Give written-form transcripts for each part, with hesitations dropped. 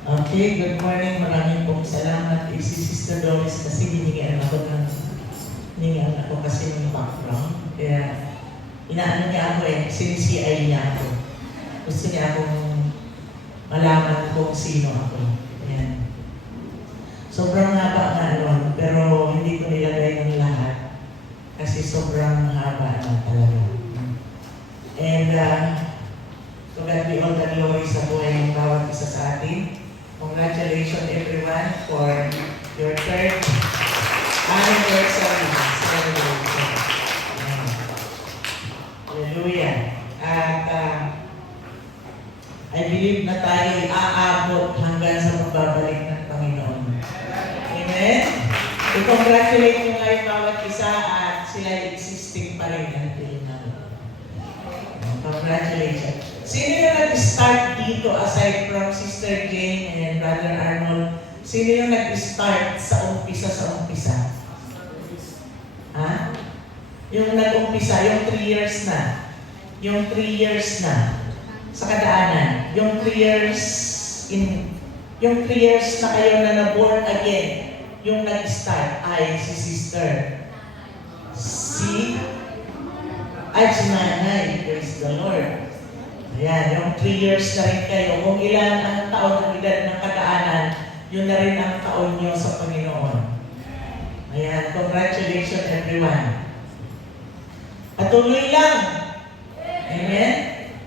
Okay, good morning. Maraming pong salamat kay si Sister Doris kasi hiningian ako kasi ng background. Kaya inaano niya ako sinisi-ay niya ako. Gusto niya akong malaman kung sino ako. Ayan. Sobrang haba nga nun, pero hindi ko nilagay ng lahat kasi sobrang haba na talaga. And to God be all the glory sa buhay ng bawat isa sa atin. Congratulations everyone for your third anniversary celebration. Hallelujah. At I believe na tayo aabot hanggang sa pagbabalik ng Panginoon. Amen? I-congratulate nyo nga yung bawat isa at sila existing pa rin until now. Congratulations. Sino yung nag-start dito aside from Sister Jane and Brother Arnold? Sino yung nag-start sa umpisa? Ha? Yung nag-umpisa, yung 3 years na. Yung 3 years na sa kadaanan. Yung 3 years na kayo na na-born again. Yung nag-start ay si Sister. Si Nanay. Praise the Lord. Ayan, yung 3 years na rin kayo. Kung ilan ang taon ng edad ng kadaanan, yun na rin ang taon nyo sa Panginoon. Ayan, congratulations everyone. Patuloy lang. Amen?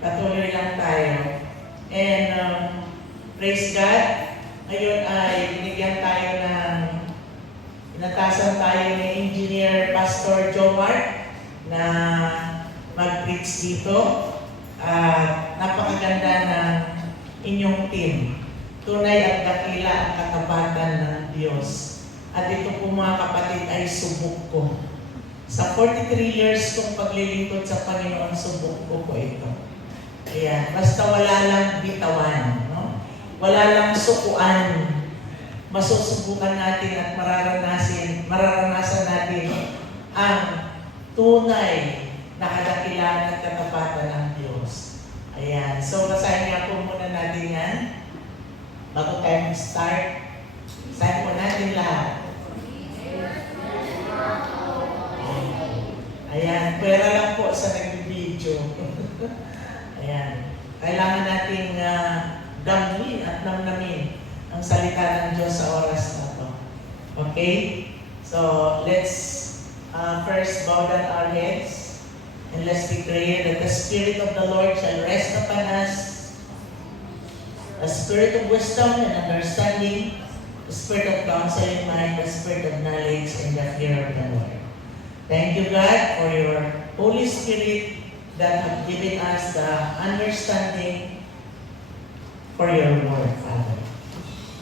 Patuloy lang tayo. And praise God. Ngayon ay binigyan tayo ng inatasan tayo ni Engineer Pastor Jomar na mag-preach dito. Napakaganda ng inyong team. Tunay at dakila ang katapatan ng Diyos. At ito po mga kapatid ay subok ko. Sa 43 years kong paglilingkod sa Panginoon, subok ko po ito. Ayan. Basta wala lang bitawan. No? Wala lang sukuan. Masusubukan natin at mararanasan natin ang tunay na kadakilaan at katapatan ng Diyos. Ayan. So, basahin nga po muna natin yan. Bago tayo mag-start, basahin po natin lahat. Ayan. Pwera lang po sa nag-video. Ayan. Kailangan nating damhin at namnamin ang salita ng Diyos sa oras na to. Okay? So, let's first bow down our heads. And let's declare that the Spirit of the Lord shall rest upon us, a spirit of wisdom and understanding, the spirit of counsel and mind, the spirit of knowledge and the fear of the Lord. Thank you, God, for your Holy Spirit that have given us the understanding for your word, Father.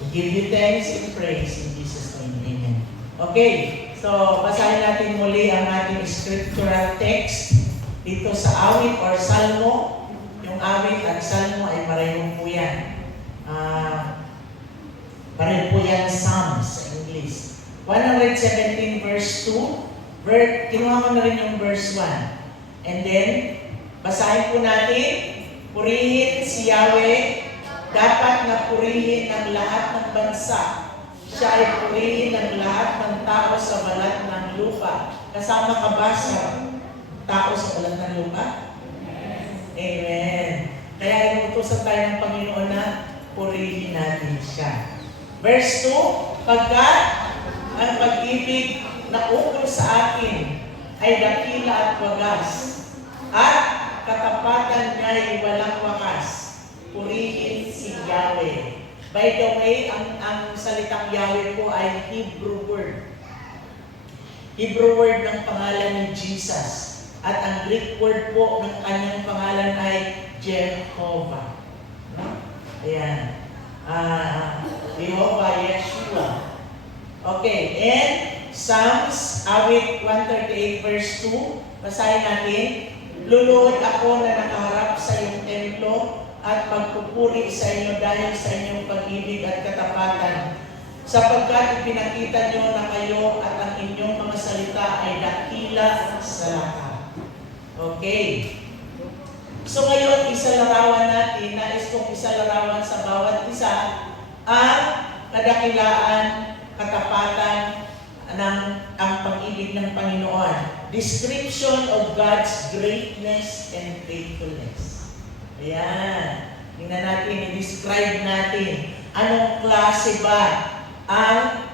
We give you thanks and praise in Jesus' name. Amen. Okay, so basahin natin muli ang ating scriptural text. Dito sa awit or salmo, yung awit at salmo ay pareho po yan. Pareho po yan Psalms sa English. 117 verse 2, kinuha ko na rin yung verse 1. And then, basahin po natin, purihin si Yahweh, dapat na purihin ng lahat ng bansa. Siya ay purihin ng lahat ng tao sa balat ng lupa. Kasama ka ba sa tao sa balat ng lupa? Amen. Kaya inutusan tayo ng Panginoon na purihin natin siya. Verse 2, pagkat ang pag-ibig na ukol sa akin ay dakila at wagas, at katapatan niya ay walang wakas, purihin si Yahweh. By the way, ang salitang Yahweh po ay Hebrew word. Hebrew word ng pangalan ni Jesus. At ang Greek word po ng kanyang pangalan ay Jehovah. Ayan. Jehovah, Yeshua. Okay, and Psalms, awit 138 verse 2, basahin natin. Luluhod ako na nakaharap sa iyong templo at pagpupuri sa inyo dahil sa inyong pag-ibig at katapatan. Sapagkat ipinakita nyo na kayo at ang inyong mga salita ay dakila sa lahat. Okay. So ngayon, isalarawan natin, nais kong isalarawan sa bawat isa ang kadakilaan, katapatan ang pag-ibig ng Panginoon. Description of God's greatness and faithfulness. Ayan. Tingnan natin, i-describe natin anong klase ba ang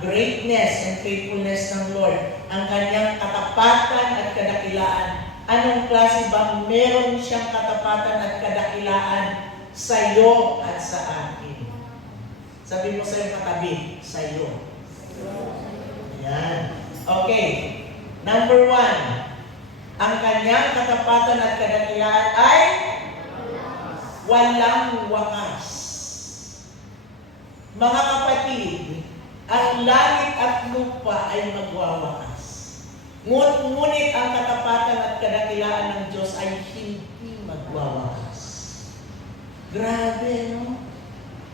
greatness and faithfulness ng Lord, ang kanyang katapatan at kadakilaan. Anong klase ba meron siyang katapatan at kadakilaan sa iyo at sa akin? Sabi mo sa iyong katabi, sa iyo. Ayan. Okay. Number 1, ang kanyang katapatan at kadakilaan ay walang wakas. Mga kapatid, ang langit at lupa ay magwawakas. Ngunit ang katapatan at kadakilaan ng Diyos ay hindi magwawakas. Grabe, no?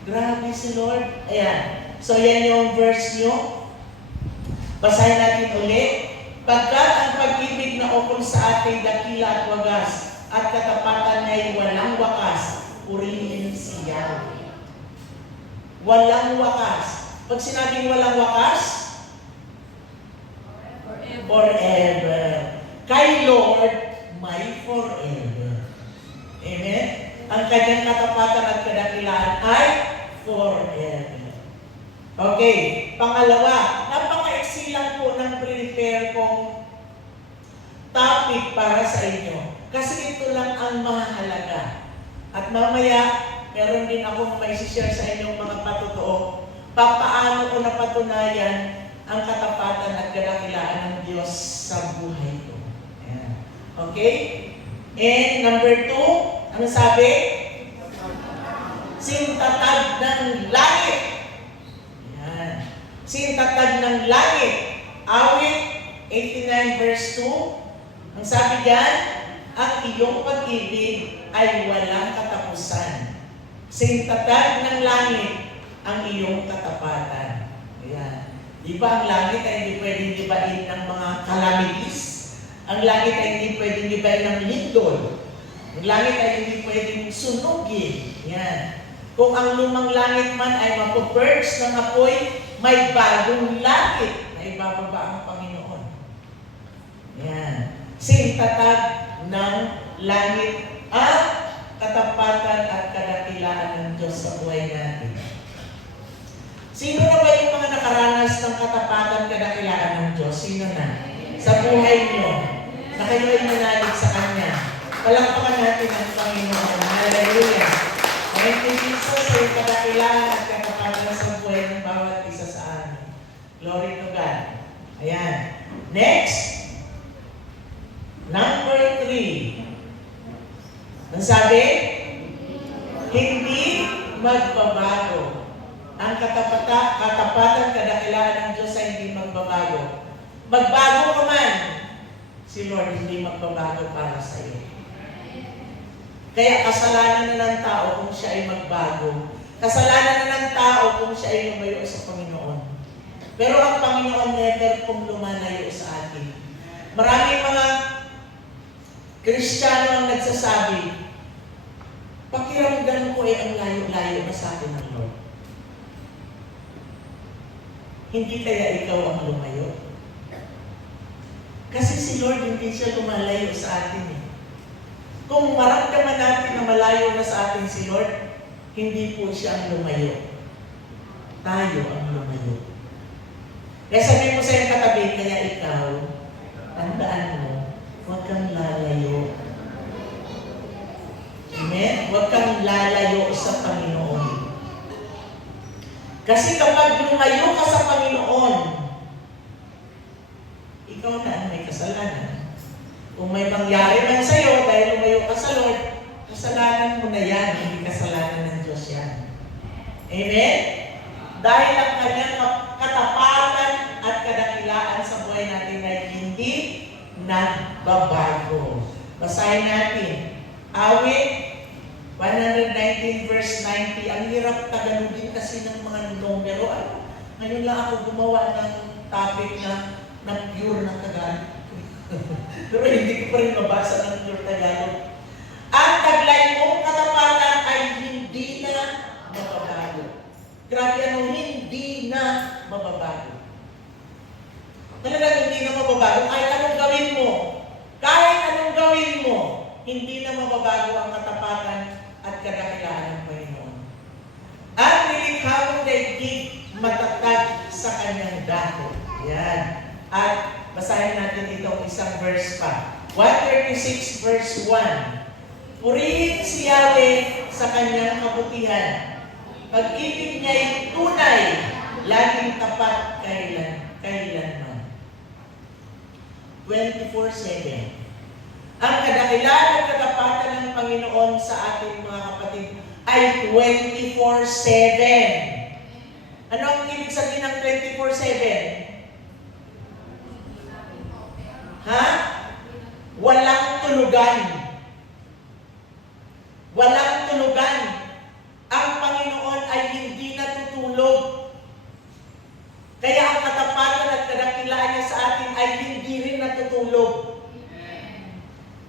Grabe si Lord. Ayan. So, yan yung verse nyo. Basahin natin ulit. Pagkat ang pag-ibig na ukol sa ating dakila at wagas at katapatan ay walang wakas, purihin siya. Walang wakas. Pag sinabing walang wakas, forever. Kay Lord, may forever. Amen? Ang kanyang katapatan at kadakilaan ay forever. Okay, pangalawa, napaka-eksi lang po ng prepare kong topic para sa inyo. Kasi ito lang ang mahalaga. At mamaya, meron din akong may share sa inyong mga patotoo. Paano ko napatunayan ang katapatan at kadakilaan ng Diyos sa buhay ko. Ayan. Okay? And number 2, ano sabi? Sintatag ng langit. Ayan. Sintatag ng langit. Awit 89 verse 2. Ang sabi diyan, ang iyong pag-ibig ay walang katapusan. Sintatag ng langit ang iyong katapatan. Ayan. Di ba ang langit ay hindi pwedeng libain ng mga calamities? Ang langit ay hindi pwedeng libain ng lindol. Ang langit ay hindi pwedeng sunugin. Ayan. Kung ang lumang langit man ay mapupurge ng apoy, may bagong langit na ibababa ang Panginoon. Ayan. Sintatag ng langit ang katapatan at kadakilaan ng Diyos sa buhay natin. Sino na ba yung mga nakaranas ng katapatan, kadakilaan ng Diyos? Sino na? Sa buhay niyo, na kayo ay manalig sa Kanya. Palakpakan natin ang Panginoon. Hallelujah! Thank you, Jesus, sa yung kadakilaan at katapatan sa buhay ng bawat isa sa amin. Glory to God. Ayan. Next. Number 3. Ang sabi? Hindi magbabago. Ang katapatan, kadakilaan ng Diyos ay hindi magbabago. Magbago ka man, si Lord hindi magbabago para sa iyo. Kaya kasalanan na ng tao kung siya ay magbago. Kasalanan na ng tao kung siya ay lumayo sa Panginoon. Pero ang Panginoon never pong lumalayo sa atin. Maraming mga Kristiyano ang nagsasabi, pakiramdam ko ay ang layo-layo na sa atin ng Lord. Hindi kaya ikaw ang lumayo? Kasi si Lord hindi siya lumalayo sa atin eh. Kung maramdaman natin na malayo na sa atin si Lord, hindi po siya ang lumayo. Tayo ang lumayo. Kaya sabihin mo sa iyong katabi, kaya ikaw, tandaan mo, huwag kang lalayo. Amen? Huwag kang lalayo sa Panginoon. Kasi kapag lumayo ka sa Panginoon, ikaw na ang may kasalanan. Kung may mangyari man sa iyo dahil lumayo ka sa Lord, kasalanan mo na yan, hindi kasalanan ng Diyos yan. Amen? Dahil ang kanyang katapatan at kadakilaan sa buhay natin ay hindi nagbabago. Basahin natin. Awit 119 verse 90. Ang hirap tagalogin kasi ng mga numero. Ngayon lang ako gumawa ng topic na pure na Tagalog. Pero hindi ko pa rin mabasa ng pure Tagalog. Ang taglay mong katapatan ay hindi na mababago. mababago. Talagang hindi na mababago. Kahit anong gawin mo, kahit anong gawin mo, hindi na mababago ang katapatan at kadakilaan ng Panginoon. Ang nilikha mong daigdig matatag sa kanyang dako. Yan. At basahin natin itong isang verse pa. 136 verse 1. Purihin si Yahweh sa kanyang kabutihan. Pag-ibig niya'y tunay, laging tapat kailanman. 24/7. Ang kadakilaan at katapatan ng Panginoon sa ating mga kapatid ay 24/7. Ano ang ibig sabihin ng 24/7? Ha? Walang tulugan. Walang tulugan. Ang Panginoon ay hindi natutulog. Kaya ang katapatan at kadakilaan niya sa atin ay hindi rin natutulog.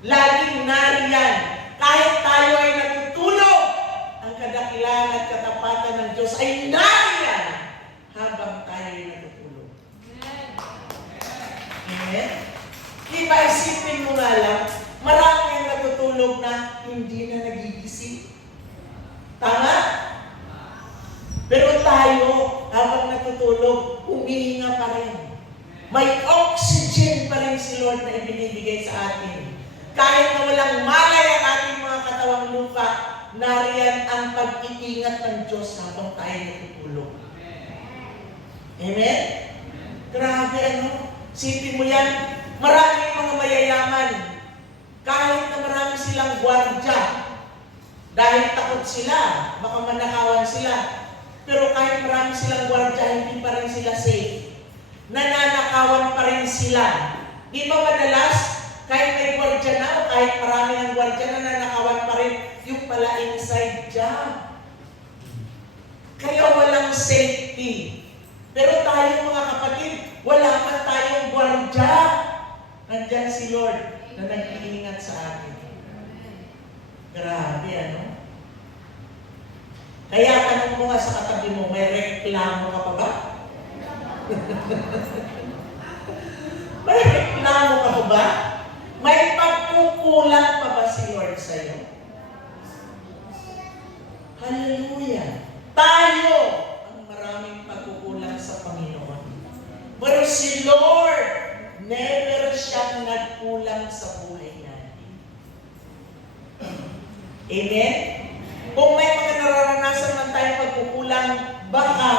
Laging nariyan. Kahit tayo ay natutulog, ang kadakilaan at katapatan ng Diyos ay nariyan habang tayo ay natutulog. Amen? Diba, isipin mo nga lang, marami ang natutulog na hindi na nagigising. Tama? Pero tayo, habang natutulog, humihinga pa rin. May oxygen pa rin si Lord na ibinibigay sa atin. Kahit na walang malay ang ating mga katawang lupa, nariyan ang pag-iingat ng Diyos habang tayo natutulog. Amen? Grabe, ano? Sipin mo yan, maraming mga mayayaman, kahit na marami silang gwardya, dahil takot sila, baka manakawan sila. Pero kahit marami silang gwardya, hindi pa rin sila safe. Nananakawan pa rin sila. Di ba madalas, kahit may gwardya na, o kahit marami ng gwardya, nananakawan pa rin yung pala inside job. Kaya walang safety. Pero tayo mga kapatid, wala pa tayong gwardya. Nandyan si Lord na nag-iingat sa atin. Grabe, ano? Kaya tanong mo nga sa katabi mo, may reklamo ka pa ba? May reklamo ka pa ba? May pagkukulang pa ba si Lord sa'yo? Hallelujah! Tayo ang maraming pagkukulang sa Panginoon. Pero si Lord, never siyang nagkulang sa buhay natin. Amen? Kung may mga nararanasan man tayong pagkukulang, baka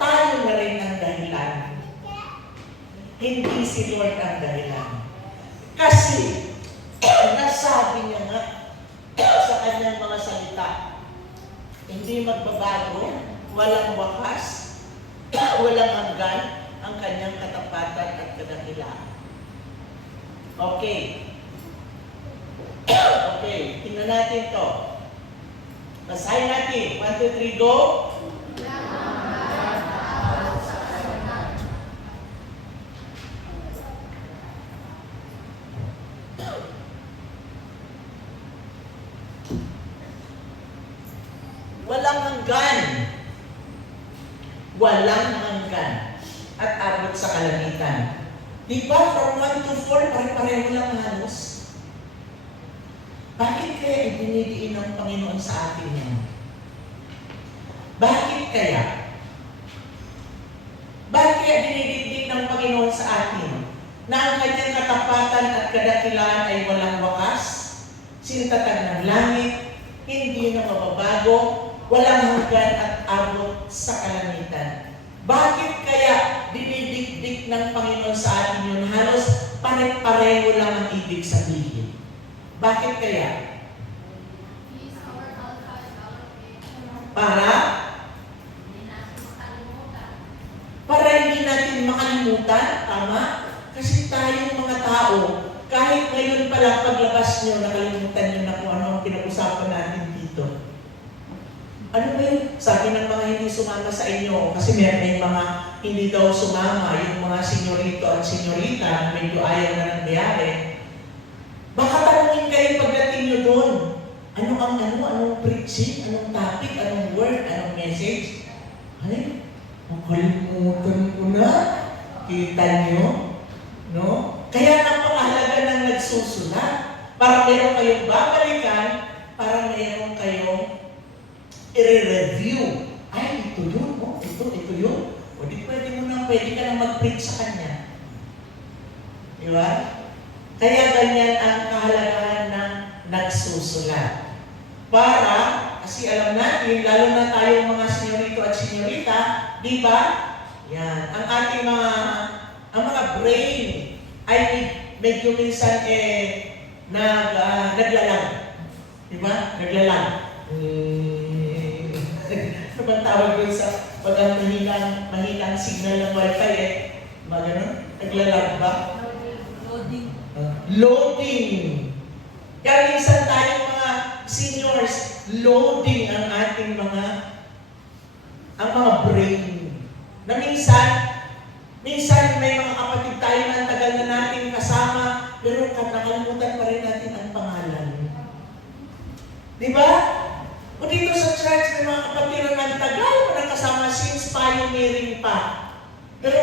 tayo na rin ang dahilan. Hindi si Lord ang dahilan. Kasi, nasabi niya nga sa kanyang mga salita, hindi magbabago, walang wakas, walang hanggan, ang kanyang katapatan at kadakilaan. Okay. Okay, tingnan natin to. Basahin natin. 1, 2, 3, go! Walang hanggan. Walang hanggan. At abot sa kalamitan. Diba, from 1 to 4, pare-pareho lang halos. Bakit kaya ibinidiin ng Panginoon sa atin yan? Bakit kaya? Bakit kaya dinidigdig ng Panginoon sa atin na ang kanyang katapatan at kadakilaan ay walang wakas, sintatag ng langit, hindi na mababago, walang hanggan at abot sa kalamitan? Bakit kaya dinidigdig ng Panginoon sa atin yun? Halos pare-pareho lang ang ibig sabihin. Bakit kaya? Para hindi natin makalimutan, tama? Kasi tayong mga tao, kahit ngayon pa lang paglabas nyo, nakalimutan nyo na kung ano ang pinag-usapan natin dito. Ano ba yun? Sabi ng mga hindi sumama sa inyo, kasi may mga hindi daw sumama, yung mga senyorito at senyorita na medyo ayaw na ng biyaya. Baka tanungin kayo pagdating nyo doon, anong preaching, anong topic, anong word, anong message? Ay, Makalimutan ko na. Kita nyo? No? Kaya napakahalaga ng nagsusulat. Para meron kayong babalikan, para meron kayong i-review. Ay, ito yun. Oh, ito yun. O di pwede ka na mag-preach sa kanya. Di ba? Kaya ganyan ang kahalagahan ng nagsusulat. Para, kasi alam natin, lalo na tayong mga senyorito at senyorita, di ba? Yan. Ang ating mga brain ay medyo minsan naglalag. Di ba? Naglalag. Ano bang tawag doon sa pag mahinang signal ng wifi mga ganun? Naglalag ba? Loading. Loading. Kaya minsan tayong mga seniors, loading ang ating mga brain. Na minsan may mga kapatid tayo na tagal na natin kasama, pero nakalimutan pa rin natin ang pangalan. Di ba? O dito sa church, may mga kapatid na nagtagal pa na kasama since pioneering pa. Pero,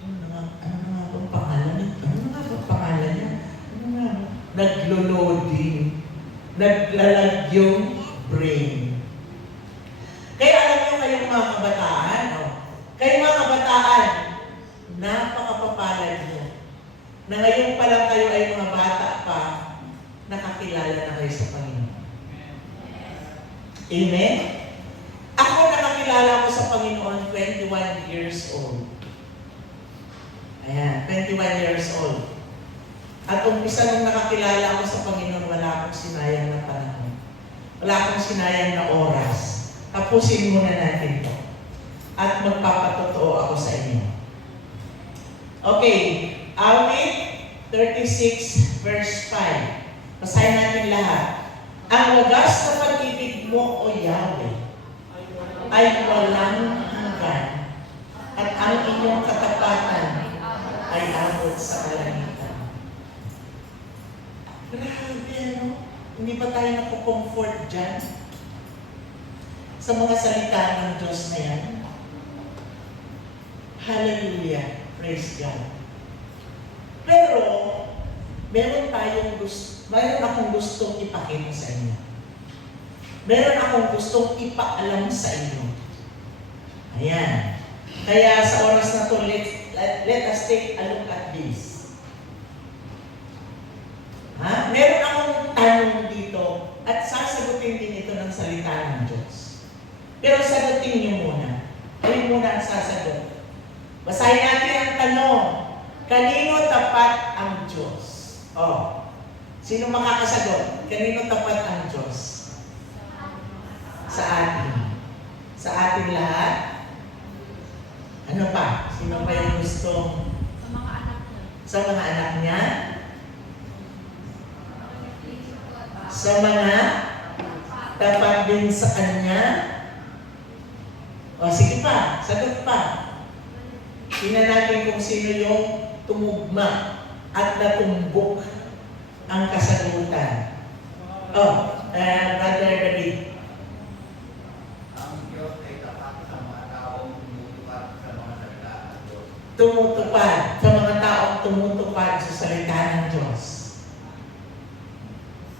ano nga bang pangalan niya? Naglo-loading. Naglalag yung brain. Kaya alam niyo kayong mga kabataan, kayong mga kabataan, napakapapalad niyo. Na ngayon pa lang kayo ay mga bata pa, nakakilala na kayo sa Panginoon. Amen? Ako nakakilala ko sa Panginoon 21 years old. Ayan, 21 years old. At umpisa nung nakakilala ko sa Panginoon, wala akong sinayang na panahon. Wala akong sinayang na oras. Tapusin muna natin to. At magpapatotoo ako sa inyo. Okay, Awit 36 verse 5. Basahin natin lahat. Ang wagas na pag-ibig mo, O Yahweh, ay walang hanggan, at ang inyong katapatan ay abot sa kalangitan. Grabe, ano? Hindi ba tayo nakukomfort dyan? Sa mga salita ng Diyos na yan? Hallelujah! Praise God! Pero, meron akong gustong ipakita sa inyo. Meron akong gustong ipaalam sa inyo. Ayan. Kaya sa oras na to, let us take a look at this. Meron akong tanong dito at sasagutin din ito ng salita ng Diyos. Pero sagutin niyo muna. Kayo muna ang sasagot. Basahin natin ang tanong. Kanino tapat ang Diyos? Sino makakasagot? Kanino tapat ang Diyos? Sa atin. Sa atin lahat? Ano pa? Sino pa yung gustong? Sa mga anak niya. Sa mga anak niya? Sa mga tapat din sa Kanya? Sige pa. Sagot pa. Tingnan natin kung sino yung tumugma at natumbok ang kasagutan. Brother David. Ang Diyos ay tapat sa mga taong tumutupad sa mga salita ng Diyos. Tumutupad sa mga taong tumutupad sa salita ng Diyos.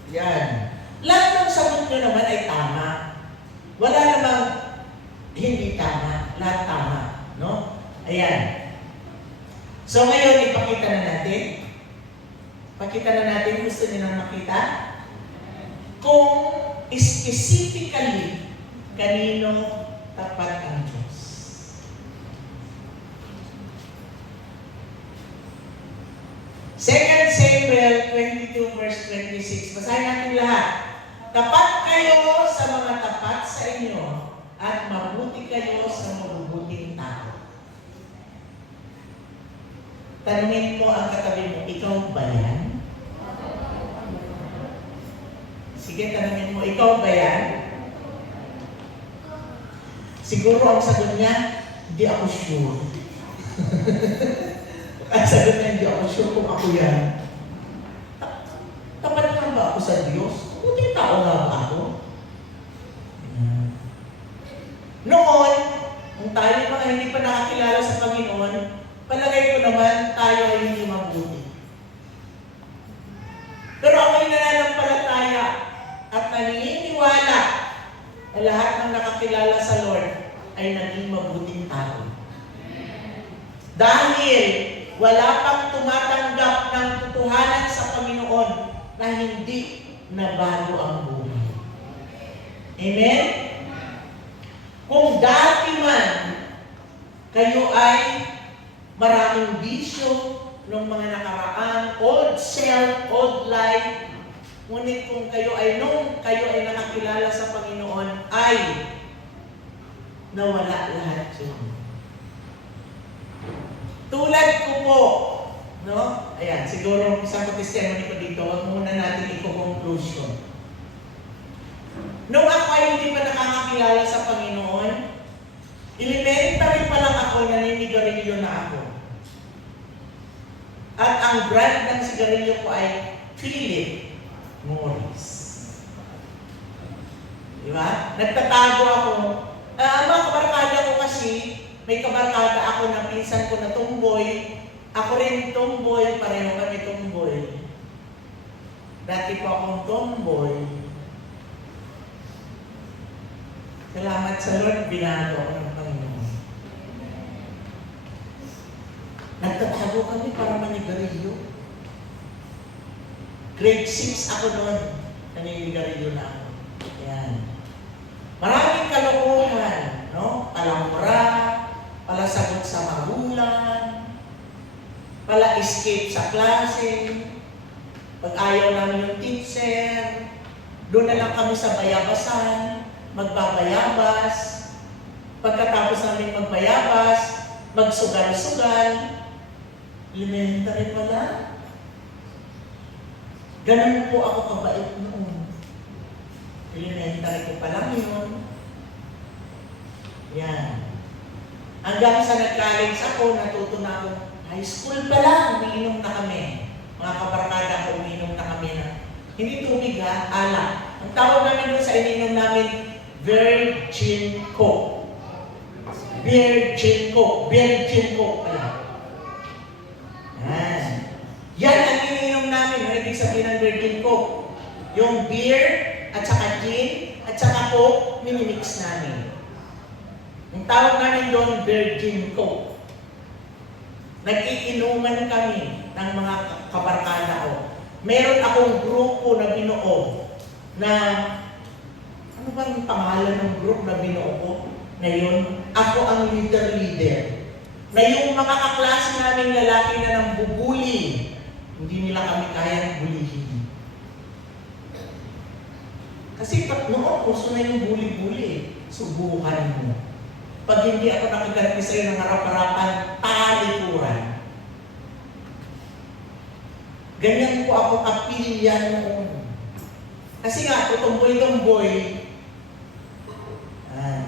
Yan. Lahat ng sagot nyo naman ay tama. Wala namang hindi tama. Lahat tama. No? Ayan. So ngayon, ipakita na natin. Pakita na natin, gusto niyo nang makita? Kung specifically, kanino tapat ang Diyos. Second Samuel 22 verse 26. Basahin natin lahat. Tapat kayo sa mga tapat sa inyo at mabuti kayo sa mabubuting tao. Tanungin mo ang katabi mo, ikaw ba yan? Sige, tanungin mo, ikaw ba yan? Siguro ang sagot niya, hindi ako sure. Ang sagot niya, hindi ako sure kung ako yan. Tapat lang ba ako sa Diyos? Buti tao nga ba ako? Noon, Kung tayo mga hindi pa nakakilala sa Panginoon, palagay ko naman tayo ay hindi mabuti. Pero ako'y nananampalataya at naniniwala na lahat ng nakakilala sa Lord ay naging mabuting tao. Dahil wala pang tumatanggap ng totohanan sa Panginoon na hindi nabago ang buhay. Amen? Kung dati man kayo ay maraming bisyo ng mga nakaraan, old self, old life, ngunit kung kayo ay nakakilala sa Panginoon, ay nawala lahat yun. Tulad ko po, no? Ayan, siguro isang testimony ko dito, wag muna natin i-conclusion. Nung ako ay hindi pa nakakakilala sa Panginoon, elementary pa lang ako, naninigarilyo na ako. At ang brand ng sigarilyo ko ay Philip Morris. Diba? Nagtatago ako. Mga kabarkada ko kasi, may kabarkada ako na pinsan ko na tumboy. Ako rin tumboy, pareho kami tumboy. Dati po akong tumboy. Salamat sa Lord, binago ako ng Panginoon. Nagtatago kami para manigarilyo. Grade 6 ako noon, naninigarilyo na ako. Ayan. Maraming kalokohan, no? Palamura, palasagot sa magulang, pala-escape sa klase, pag ayaw namin yung teacher, doon na lang kami sa bayabasan, magbabayabas, pagkatapos namin magbayabas, magsugal-sugal, elementary pala. Ganun po ako kabait noon. Elementary ko pa lang yun. Yan. Hanggang sa nag-college ako, natuto na ako, high school pa lang, umiinom na kami. Mga kabarkada ko, umiinom na kami na, hindi tubig ha, alak. Ang tawag namin doon sa ininom namin, Virgin Coke. Virgin Coke. Virgin Coke pala. Yan. Yan ang ininom namin. Ano ibig sabihin ng Virgin Coke? Yung beer, at saka gin, at saka Coke, minimix namin. Ang tawag namin doon, Virgin Coke. Nag-iinuman kami ng mga kabarkada ko. Meron akong grupo na binuo na, ano bang pangalan ng group na binuo ko? Ngayon, ako ang leader. Na yung mga kaklase naming lalaki na nang bubuli, hindi nila kami kayang bulihin. Kasi pag noon, gusto na yung buli-buli, subukan mo. Pag hindi ako nakiganti sa'yo ng harap-harapan, talikuran. Ganyan po ako kapilya noon. Kasi nga, tutumboy-tumboy.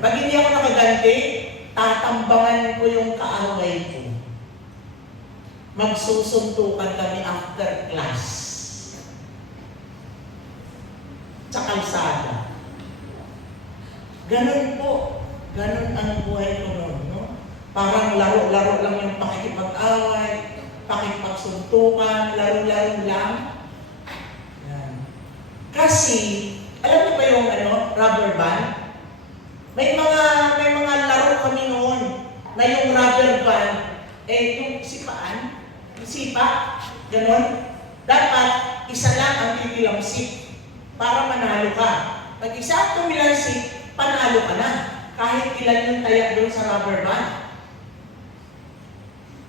Pag hindi ako nakaganti, tatambangan ko yung kaaway ko. Magsusuntukan kami after class. Sa kalsada. Ganun po. Ganun ang buhay ko noon, no? Parang laro-laro lang yung pakikipag-away, pakikipagsuntukan, laro-laro lang. Yan. Kasi, alam niyo ba yung rubber band? May mga laro kami noon na yung rubber band, yung sipaan, yung sipa, gano'n. Dapat, isa lang ang titilamsik para manalo ka. Pag isa tumilansik, panalo ka na. Kahit ilan yung tayak doon sa rubber band.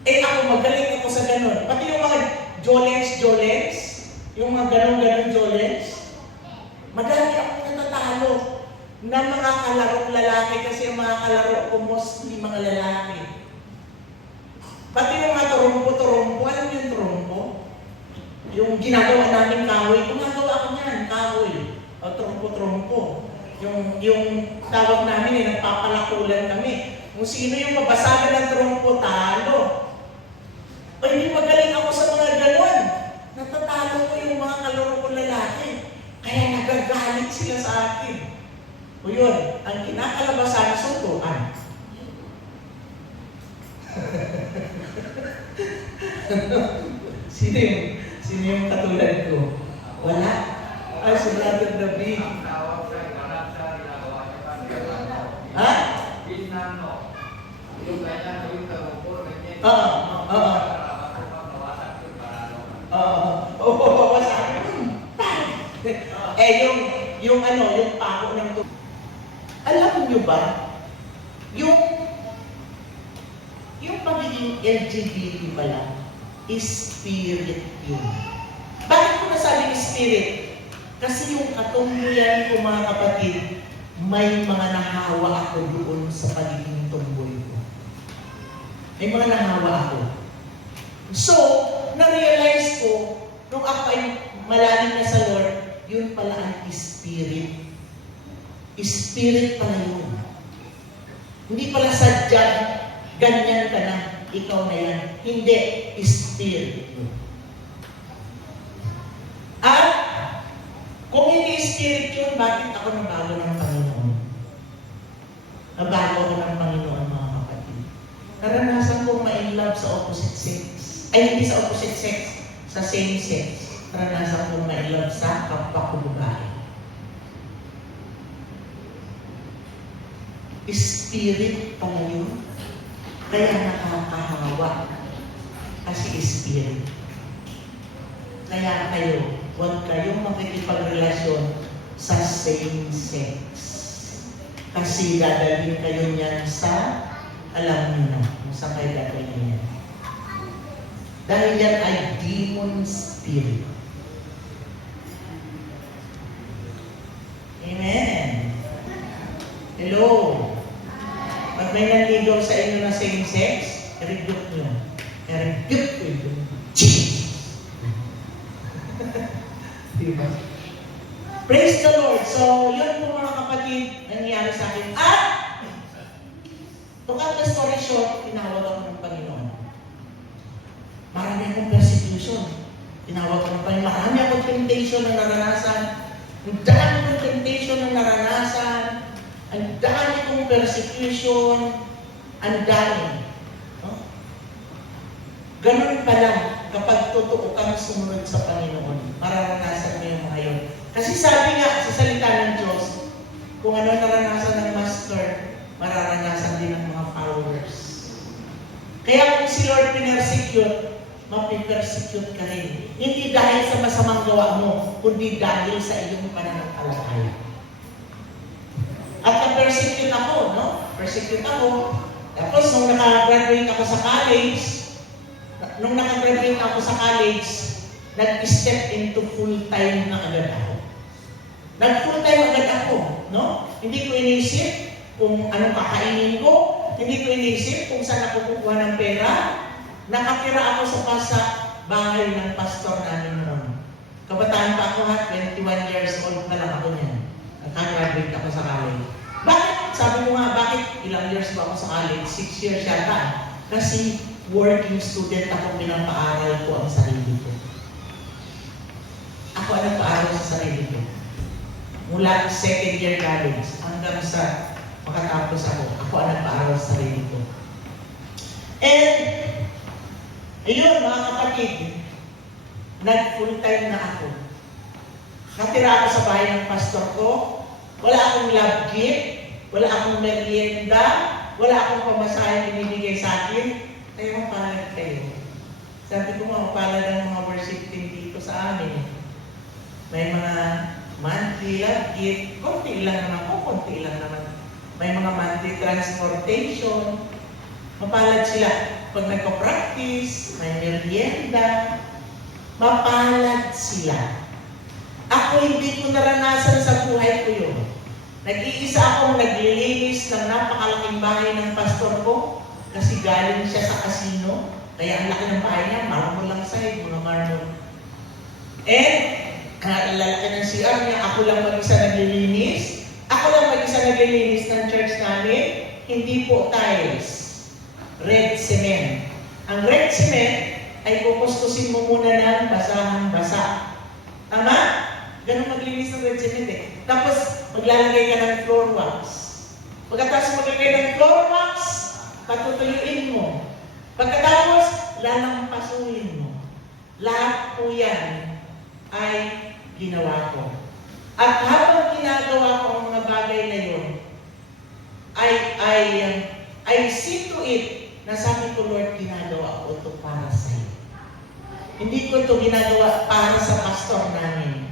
Ako, magaling ako sa ganun. Pati yung mga jolens, yung mga ganun jolens, madami ako natatalo na mga kalarong lalaki kasi yung mga kalaro ko mostly mga lalaki. Pati yung mga turumpo, alam niyo yung turumpo? Yung ginagawa namin kahoy, gumagawa ako niyan, kahoy. O turumpo. Yung tawag namin, nagpapalakulan kami. Kung sino yung mabasagan ng trompo, talo. O hindi magaling ako sa mga ganon. Natatalo ko yung mga kalaro kong lalaki. Kaya nagagalit sila sa akin. O yun, ang kinakalabasan, suntukan. Sino yung katulad ko? Wala. Ay, si Brother David. Ang tawag sa ibarat sa ginagawa niya kasi ano, Ha? Binano. Yung ganyan, yung karupo, ganyan. Oo, oo. Oo, sabi ko. Yung pako ng alam niyo ba, yung pagiging LGBT pala, is spirit yun. Bakit ko nasabing spirit? Kasi yung katumbuyan ko mga kapatid, may mga nahawa ako doon sa pagiging tumboy ko. May mga nahawa ako. So, na-realize ko, nung ako ay malalim na sa Lord, yun pala ang spirit. Spirit pala yun. Hindi pala sadyang ganyan ka na, ikaw na yan. Hindi, spirit yun. At kung hindi spirit yun, bakit ako nabago ng Panginoon? Nabago ako ng Panginoon, mga kapatid. Naranasan kong ma-inlove sa opposite sex. Ay, hindi sa opposite sex, sa same sex. Naranasan kong ma-inlove sa kapwa ko babae. Spirit pala yun. Kaya nakakahawa. Kasi spirit. Kaya kayo, huwag kayong makikipagrelasyon sa same sex. Kasi dadalhin kayo niyan sa, alam niyo na, kung saan kayo dadalhin yan. Dahil yan ay demon spirit. Amen. Hello. Pag may nanligaw sa inyo na same sex, i-rebuke nyo. I-rebuke ko yun. Diba? Praise the Lord. So, yun po mga kapatid, nangyayari sa akin. At, to cut the story short, tinawag ako ng Panginoon. Marami akong persecution. Tinawag ako ng Panginoon. Marami akong temptation na naranasan. Ang dami kong temptation na naranasan. Ang dami kong persecution. Ang dami. No? Ganun pala kapag totoo kang sumunod sa Panginoon. Mararanasan mo yung mga yun. Kasi sabi nga sa salita ng Diyos, kung ano naranasan ng master, mararanasan din ng mga followers. Kaya kung si Lord pinersecute, mapipersecute ka rin. Hindi dahil sa masamang gawa mo, kundi dahil sa iyong pananampalataya. At na-persecute ako, no? Persecute ako. Tapos, nung naka-graduate ako sa college, nag-step into full-time na agad ako. Nag-full-time agad ako, no? Hindi ko inisip kung anong kakainin ko, hindi ko inisip kung saan ako kukuha ng pera. Nakatira ako sa bahay ng pastor namin noon. Kabataan pa ako ha, 21 years old pa lang ako niyan. Nakagraduate ako sa college. Bakit? Sabi mo nga, bakit ilang years ba ako sa college? 6 years yata. Kasi working student ako, pinapaaral ko ang sarili ko. Ako ang nagpaaral sa sarili ko. Mula second year college hanggang sa makatapos ako ang nagpaaral sa sarili ko. And, ayun mga kapatid, nag-full time na ako. Nakatira ako sa bahay ng pastor ko, wala akong love gift, wala akong merienda, wala akong pamasahe binibigay sa akin, kaya mapalad kayo. Sabi ko mapalad ang mga worship team dito sa amin. May mga monthly love gift, konti lang naman. May mga monthly transportation, mapalad sila. Pag nagpa-practice, may merienda, mapalad sila. Ako hindi ko naranasan sa buhay ko yun. Nag-iisa akong naglilinis ng napakalaking bahay ng pastor ko kasi galing siya sa casino. Kaya ang laki ng bahay niya, marmol lang side, mga marmol. And, ang lalaki ng CR niya, ako lang mag-isa naglilinis. Ako lang mag-isa naglilinis ng church namin. Hindi po tiles. Red cement. Ang red cement ay pupustusin mo muna ng basahang-basa. Tama? Ganun maglinis ng red cement eh. Tapos, maglalagay ka ng floor wax. Pagkatapos maglagay ng floor wax, patutuyuin mo. Pagkatapos, lalampasuhin mo. Lahat po yan ay ginawa ko. At habang ginagawa ko ang mga bagay na yun, I see to it na sabi ko, Lord, ginagawa ko ito para sa iyo. Hindi ko ito ginagawa para sa pastor namin.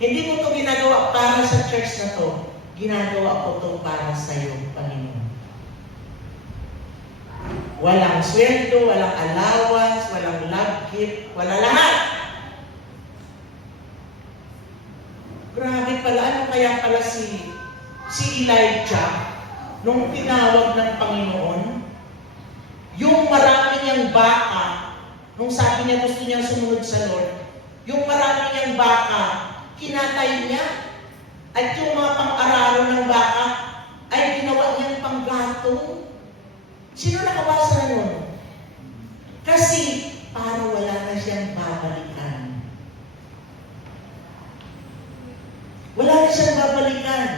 Hindi ko ito ginagawa para sa church na to. Ginagawa ko ito para sa iyo, Panginoon. Walang sweldo, walang allowance, walang love gift, wala lahat. Grabe pala, ano kaya pala si Elijah nung tinawag ng Panginoon? Yung marami niyang baka, nung sabi niya gusto niyang sumunod sa Lord, yung marami niyang baka, kinatay niya. At yung mga pang-araro ng baka, ay ginawa niyang panggatong. Sino nakabasa nun? Kasi para wala na siyang babalikan. Wala na siyang babalikan.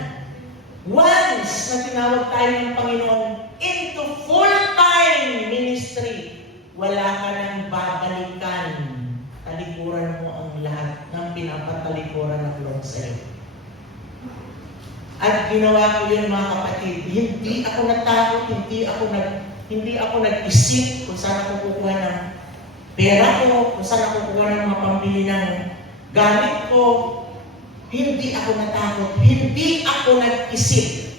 Once na tinawag tayo ng Panginoon into full-time ministry, wala ka nang babalikan. Talikuran mo ang lahat ng pinapatalikuran ng Lord sa iyo. At ginawa ko yun, mga kapatid. Hindi ako natakot, hindi ako nag-isip kung saan ako kukuha ng pera ko, kung saan ako kukuha ng mga pambili ng gamit ko. Hindi ako natakot, hindi ako nag-isip.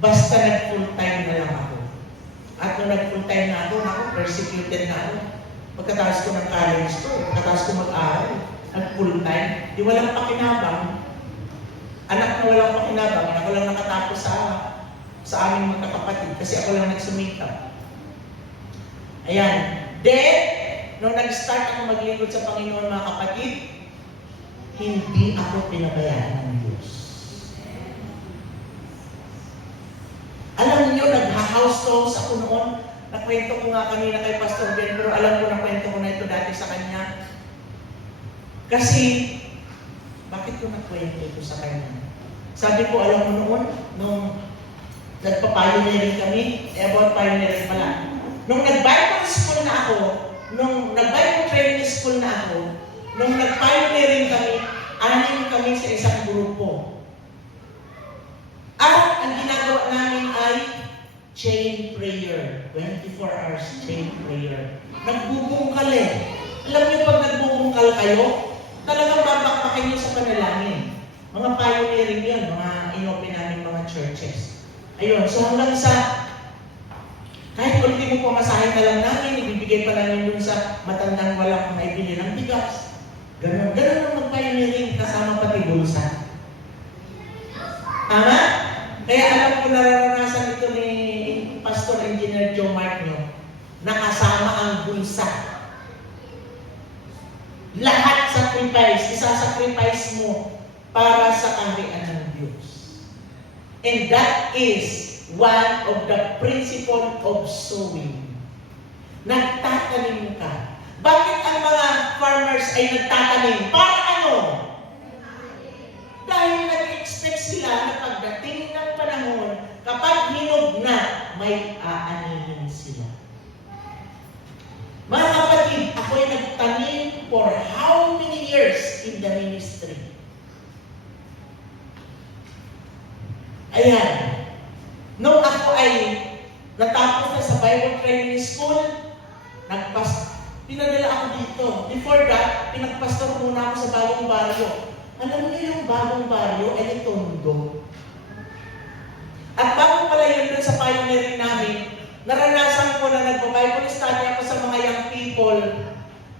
Basta nag-full-time na lang ako. At nung nag-full-time na ako, persecuted na ako. Pagkatapos ko ng college ko, pagkatapos ko mag-aaral, nag-full-time, di walang pakinabang. Anak na walang pakinabang, ako lang nakatapos sa aming magkakapatid kasi ako lang nagsumikap. Ayan. Then, nung nag-start ako maglingkod sa Panginoon, mga kapatid, hindi ako pinabayaan ng Diyos. Alam niyo, nag-house calls ako noon. Nakwento ko nga kanina kay Pastor Ben, pero alam ko na kwento ko na ito dati sa kanya. Kasi, bakit ko nakwento ito sa kanya? Sabi ko, alam mo noon, nung nagpa-pioneering kami, about pioneering pala. Nung nag-Bible school na ako, nung nag-Bible training school na ako, nung nag-pioneering kami, 6 kami sa isang grupo. At ang ginagawa namin ay chain prayer. 24 hours chain prayer. Nagbubungkal eh. Alam niyo pag nagbubungkal kayo, talagang babakbakin niyo sa panalangin. Mga pioneering yun, mga inopen namin mga churches. Ayun, so hanggang sa kahit ultimo po masahin na lang namin, ibibigay pa namin dun sa matandang walang maibili ng bigas. Ganun ang mag-pioneering kasama pati bulsa. Tama? Kaya alam ko nararanasan ito ni Pastor Engineer Joe Martino, nakasama ang bulsa. Lahat sacrifice, isasacrifice mo para sa kaharian ng Diyos. And that is one of the principle of sowing. Nagtatanim ka. Bakit ang mga farmers ay nagtatanim? Para ano? Dahil nag-expect sila na pagdating ng panahon, kapag hinog na, may aanihin sila. Mga kapatid, ako'y nagtanim for how many years in the ministry? Ayan. Nung ako ay natapos na sa Bible Training School, pinadala ako dito. Before that, pinagpastor muna ako sa Bagong Baryo. Alam niyo yung Bagong Baryo ay Tondo. At bago pala yun dun sa pioneering namin, naranasan ko na nagpo-Bible study ako sa mga young people.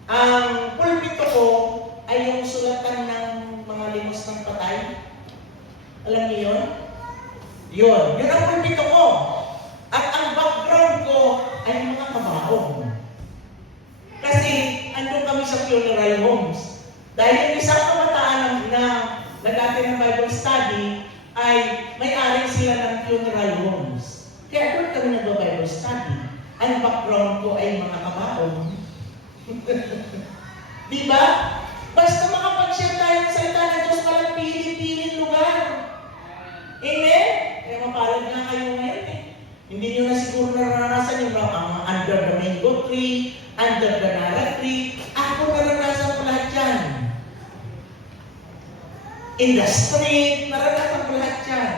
Ang pulpito ko ay yung sulatan ng mga limos ng patay. Alam niyo yun? Yun ang pulpito ko. At ang background ko ay mga kabaong. Kasi andun kami sa funeral homes. Dahil yung isang kabataan na nag-attend ng Bible study ay may-ari sila ng funeral homes. Kaya doon kami nag-Bible study. Ang background ko ay mga kabaong. Diba? Basta makapag-share tayo ng salita ng Diyos, walang pili-piling lugar. Amen? Kaya mapalad nga kayo ngayon eh. Hindi nyo na siguro naranasan yung mga under the mango tree, under the nara tree. Ako naranasan ko lahat yan. In the street, naranasan ko lahat yan.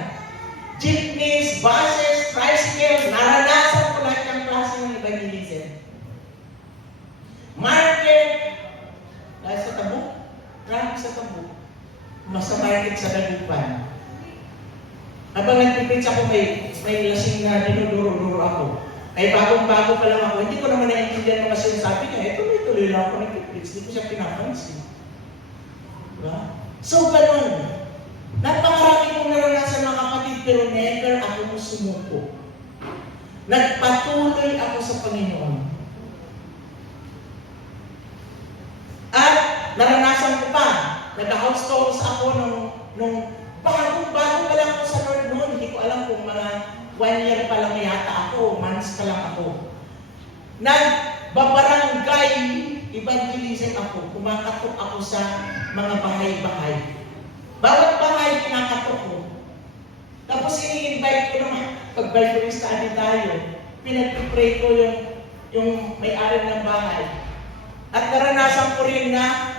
Jeepneys, buses, tricycles, naranasan ko lahat yung klase ng evangelism. Market, dahil sa Tabuk, marami sa Tabuk. Masa market sa Dagupan. Habang nagpipits ako, may lasing na dinuduro-duro ako. Ay bagong-bago pa lang ako, hindi ko naman naiintindihan mga sinasabi niya. Tuloy-tuloy lang ako nagpipits, hindi ko siya pinapansin. Diba? So, ganun. Napakarami kong naranasan mga kapatid, pero never ako sumuko. Nagpatuloy ako sa Panginoon. At naranasan ko pa, nag-house calls ako nung bago pa lang ako sa Lord noon. Hindi ko alam kung mga 1 year pa lang yata ako, months pa lang ako. Nagbabarangay evangelism ako. Kumakatok ako sa mga bahay-bahay. Bawat bahay, kinakatok ko. Tapos ini-invite ko naman, pag-Bible study tayo, pinag-pray ko yung may-ari ng bahay. At naranasan ko rin na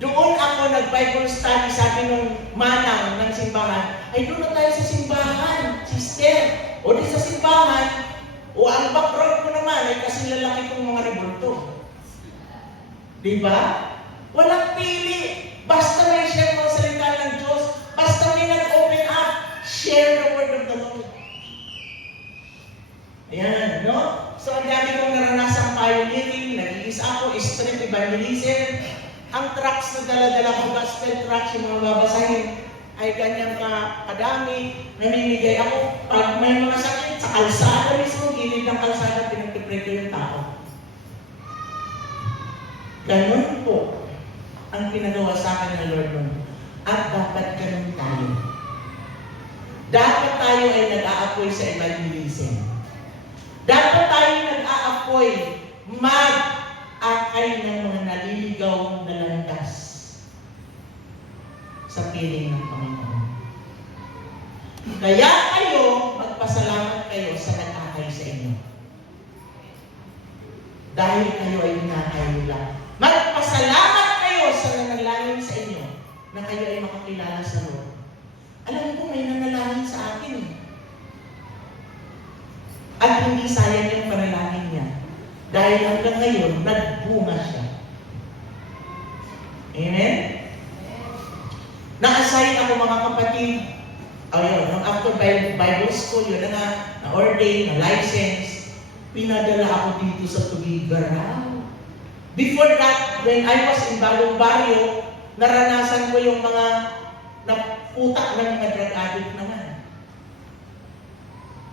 doon ako nag-Bible study, sabi nung manang ng simbahan, ay doon na tayo sa simbahan, sister. O di sa simbahan, o ang background ko naman ay kasi lalaki kong mga rebulto. Diba? Walang pili. Basta may share mo sa salita ng Diyos, basta may nag-open up, share the word of the Lord. Ayan, no? So, ang dami kong naranasang pioneering, nag-iisa ako, street evangelism. Ang tracks na dala-dala ko, gospel tracks, yung mga babasahin, ay ganyan kadami. Namimigay ako, pag may mga sakit, sa kalsada mismo, gilid ng kalsada, pinagpipray ko yung tao. Ganun po ang pinagawa sa akin ng Lord nun. At dapat ganun tayo. Dapat tayo ay nag-aapoy sa evangelism. Dapat tayo nag-aapoy mag-akay ng mga naliligaw na landas sa piling ng Panginoon. Kaya kayo, magpasalamat kayo sa nag-akay sa inyo. Dahil kayo ay hinakay nila. Magpasalamat kayo sa nanalangin sa inyo na kayo ay makakilala sa Lord. Alam ko, may nanalangin sa akin. At hindi sayang yung panalangin niya. Dahil hanggang ngayon, nagbunga siya. Amen? Na-assign ako mga kapatid. After Bible school, yun na nga, na-ordain, na-license. Pinadala ako dito sa Tugigar. Before that, when I was in Bagong Barrio, naranasan ko yung mga naputak ng mga drug addict naman.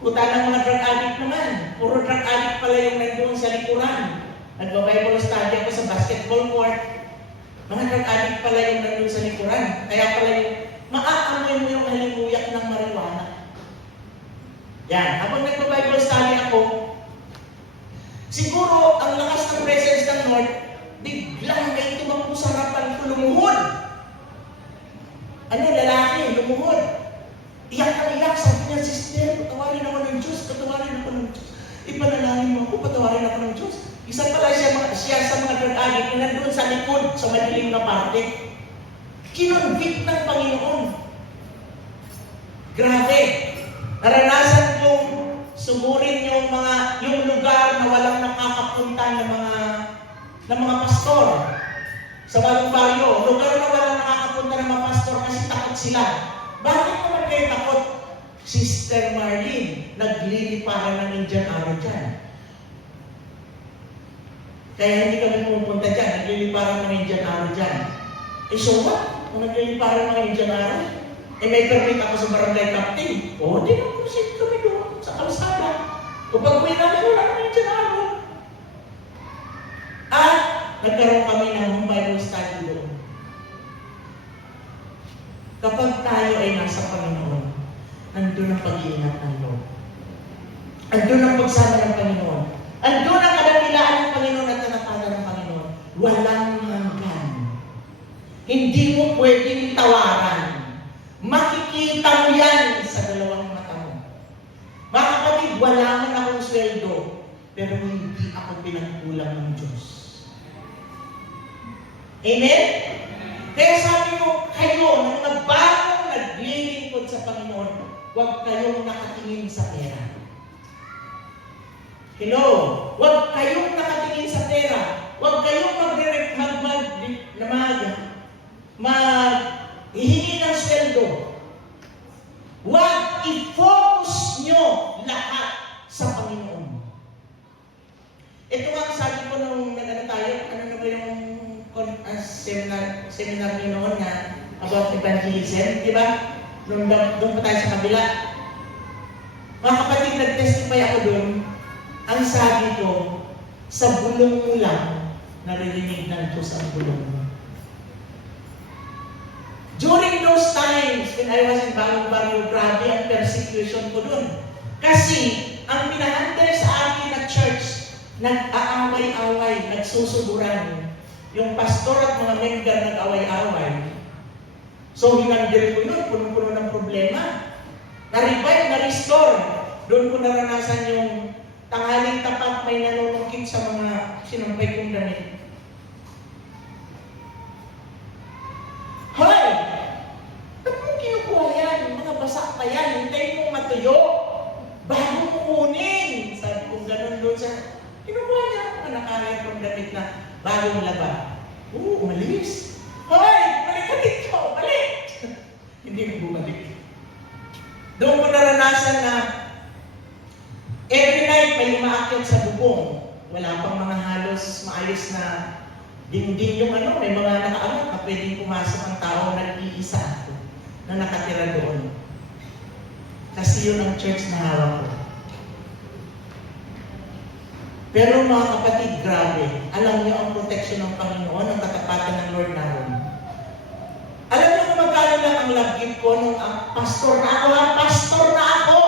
Puta ng mga drug addict naman. Puro drug addict pala yung nandoon sa likuran. Nagba-Bible study ako sa basketball court. Mga drug addict pala yung nandoon sa likuran. Kaya pala yung maaamoy mo yung halimuyak ng marijuana. Yan. Habang nagba-Bible study ako, siguro ang lakas ng presence ng Lord, biglang may tumakbo sa harapan ko, lumuhod. Ano, lalaki, lumuhod. Iyak ang iyak, sabi niya, sister, patawarin ako ng Diyos, patawarin ako ng Diyos. Ipanalangin mo ako, patawarin ako ng Diyos. Isa pala siya sa mga drug addict na nandun sa likod, sa madilim na parte. Kinonvict ng Panginoon. Grabe. Naranasan kong sumurin yung lugar na walang nakakapunta ng mga pastor. Sa Bagong Barrio, lugar na walang nakakapunta ng mga pastor kasi takot sila. Bakit naman kayo takot? Sister Marlene, nagliliparan ng Indian Arrow dyan. Kaya hindi kami pumunta dyan, nagliliparan ng Indian Arrow dyan. So what? Kung nagliliparan ng Indian Arrow, may permit ako sa barangay captain. Di na proceed kami doon sa kalsada. Kung pag-uwi namin, wala ng Indian Arrow. At nagkaroon kami ng Bible study doon. Kapag tayo ay nasa Panginoon, andun ang pag-iingat ng Lord. Andun ang pagsama ng Panginoon. Andun ang kadakilaan ng Panginoon at kanatagan ng Panginoon. Walang hanggan. Hindi mo pwedeng tawaran. Makikita mo yan sa dalawang mata mo. Mga kapatid, wala man akong sweldo. pero hindi ako pinagkulang ng Diyos. Amen? Kaya sabi ko, kayo, na mga bagong naglilingkod sa Panginoon, huwag kayong nakatingin sa pera. Hello? Huwag kayong nakatingin sa pera. Huwag kayong hihingi ng sweldo. Huwag i-focus nyo lahat sa Panginoon. Ito nga sabi ko nung tayo, ano na ba yung seminar nyo noon na about evangelism, di ba? Doon pa tayo sa kabila. Mga kapatid, nag-testify ako doon. Ang sabi ko, sa bulong mo lang, naririnig ng Diyos ang bulong mo. During those times, when I was in Bagong-Bagyo, grabe ang persecution ko doon. Kasi, ang pinahandle sa akin na church, nag-aaway-away, nagsusuburan. Yung pastor at mga member nag-away-away. So, hinandil ko yun, puno-puno ng problema. Na-revive, na-restore. Doon ko naranasan yung tanghaling tapat may nanunungkit sa mga sinampay kong damit. Hoy! Ba't mo kinukuha yan? Mga basa pa yan. Hintayin mong matuyo. Bago mo kunin. Sabi ko gano'n doon sa... Kinukuha niya ang nakahayag kong damit na bagong laba. Umalis. Hoy! Balik ka dito! Balik! Hindi mo bumalik. Doon ko naranasan na every night may umaakyat sa bubong. Wala pang mga halos maayos na dingding yung may mga nakaangat na pwedeng pumasok ang tao nag-iisa na nakatira doon. Kasi yun ang church na hawak ko. Pero mga kapatid, grabe. Alam niyo ang protection ng Panginoon, ang katapatan ng Lord naroon. Alam niyo kung magkano lang ang love gift ko nung pastor na ako, pastor na ako!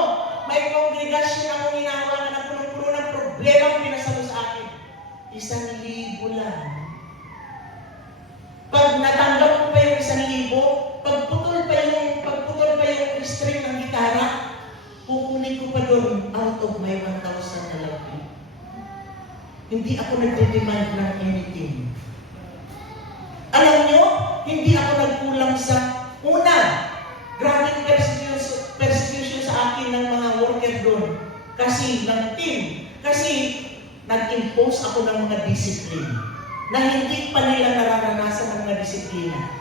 May kongregasyon akong hinahawakan na puno-puno ng problema ang pinasalo sa akin. 1,000 lang. Pag natanggap ko pa yung 1,000, pagputol pa yung string ng gitara, kukunin ko pa doon out of my 1,000 na love gift. Hindi ako nagde-demand ng anything. Alam nyo, hindi ako nagkulang sa una. Grabing persecution sa akin ng mga worker doon. Kasi ng team. Kasi nag-impose ako ng mga discipline na hindi pa nila nararanasan ng mga disiplina.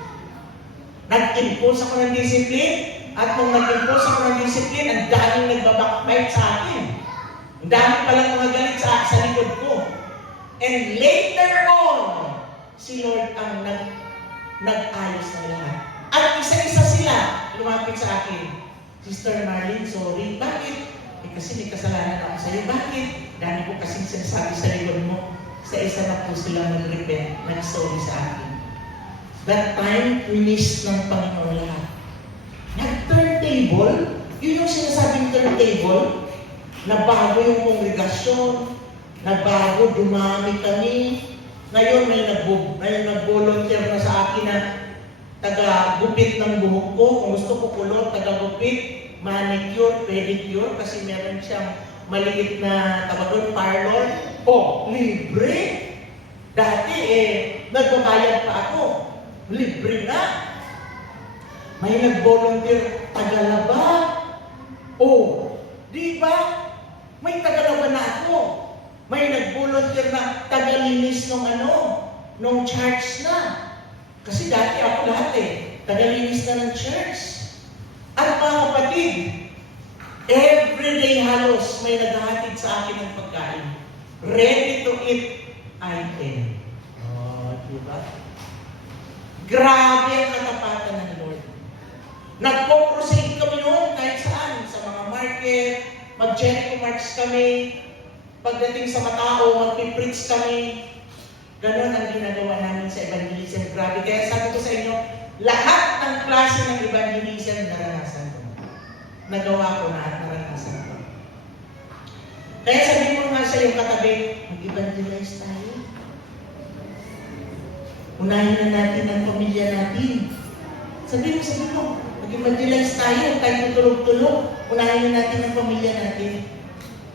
Nag-impose ako ng discipline at nung nag-impose ako ng discipline, ang daming nagbabakbite sa akin. Ang dami palang mga galit sa likod ko. And later on, si Lord ang nag-ayos na lahat. At isa-isa sila lumapit sa akin. Sister Marlene, sorry. Bakit? Kasi may kasalanan ako sa iyo. Bakit? Dami ko kasing sinasabi sa likod mo. Sa isa na po silang nag-repent, nag-sorry sa akin. That time, winis ng Panginoon lahat. Nag-turntable, yun yung sinasabing turntable, na bago yung kongregasyon, na bago dumami kami. Ngayon may nag-volunteer na sa akin na taga-gupit ng buhok ko. Kung gusto ko kulot, taga-gupit, manicure, pedicure, kasi meron siyang maliit na tawagon, parlor. Libre! Dati nagbabayad pa ako. Libre na. May nag-volunteer, tagalaba. Di ba? May tagalaba na ako. May nag-volunteer na tagalinis nung church na. Kasi dati ako lahat tagalinis na ng church. At mga kapatid, everyday halos may naghahatid sa akin ng pagkain. Ready to eat item. Diba? Grabe ang katapatan ng Lord. Nagpo-crusade kami noon kahit saan. Sa mga market, mag-Jericho March kami. Pagdating sa matao, mag-preach kami. Ganon ang ginagawa namin sa evangelism. Grabe. Kaya sabi ko sa inyo, lahat ng klase ng evangelism naranasan ko. Nagawa ko na at naranasan ko. Kaya sabi mo nga sa iyong katabi, mag-evangelize tayo. Unahin na natin ang pamilya natin. Sabi mo, mag-evangelize tayo, tayo tulog-tulog. Unahin na natin ang pamilya natin.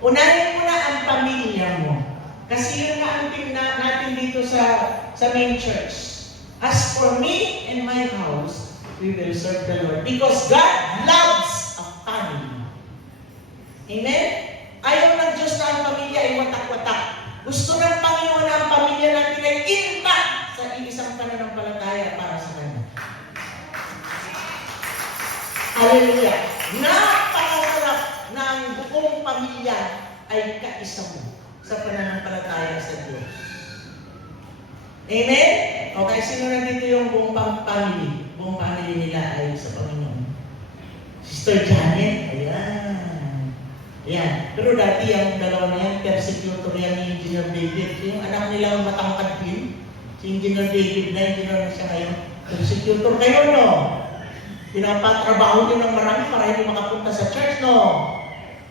Unahin mo na ang pamilya mo. Kasi yun nga ang tingnan natin dito sa main church. As for me and my house, we will serve the Lord. Because God loves a family. Amen? Ayaw ng Diyos na ang pamilya ay watak-watak. Gusto ng Panginoon na ang pamilya natin ay intact sa iisang pananampalataya para sa Kanya. Hallelujah! Napakasarap na ang buong pamilya ay kaisa mo sa pananampalataya sa Diyos. Amen? Okay, sino na dito yung buong family? Buong family nila ay sa Panginoon. Sister Janet, ayan. Ayan. Pero dati ang dalawa na yan, persecutor yan ni Engineer David. Yung anak nilang matangkad din, si Engineer David na, engineer na siya ngayon. Persecutor kayo, no? Pinapatrabaho din ng marami para hindi makapunta sa church, no?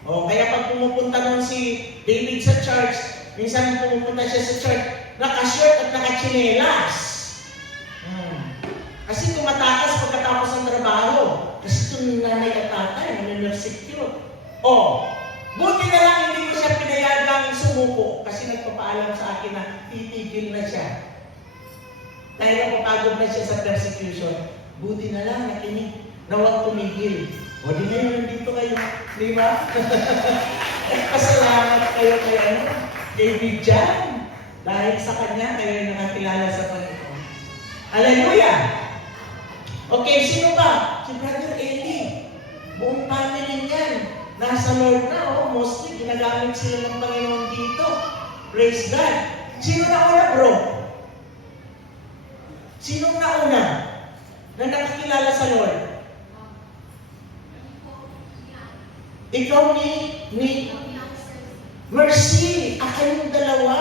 O, kaya pag pumupunta nun si David sa church, minsan pumupunta siya sa church, naka-shirt at naka-chinelas. Kasi tumatakas pagkatapos ng trabaho. Kasi itong nanay at tatay, nami-persecute. O, buti na lang hindi ko siya pinayagang sumuko kasi nagpapaalam sa akin na titigil na siya. Dahil napapagod na siya sa persecution. Buti na lang nakinig na huwag tumigil. O di ngayon, nandito kayo. Di ba? Pasalamat kayo kay Bidjan. Dahil sa kanya, kayo nakakilala sa Panginoon. Hallelujah! Okay, sino ba? Si Brother Eli. Buong family niyan. Nasa Lord na, mostly ginagamit sila ng Panginoon dito. Praise God. Sino nauna, bro? Sino nauna na nakakilala sa Lord? Ikaw ni Mercy. Kayong dalawa.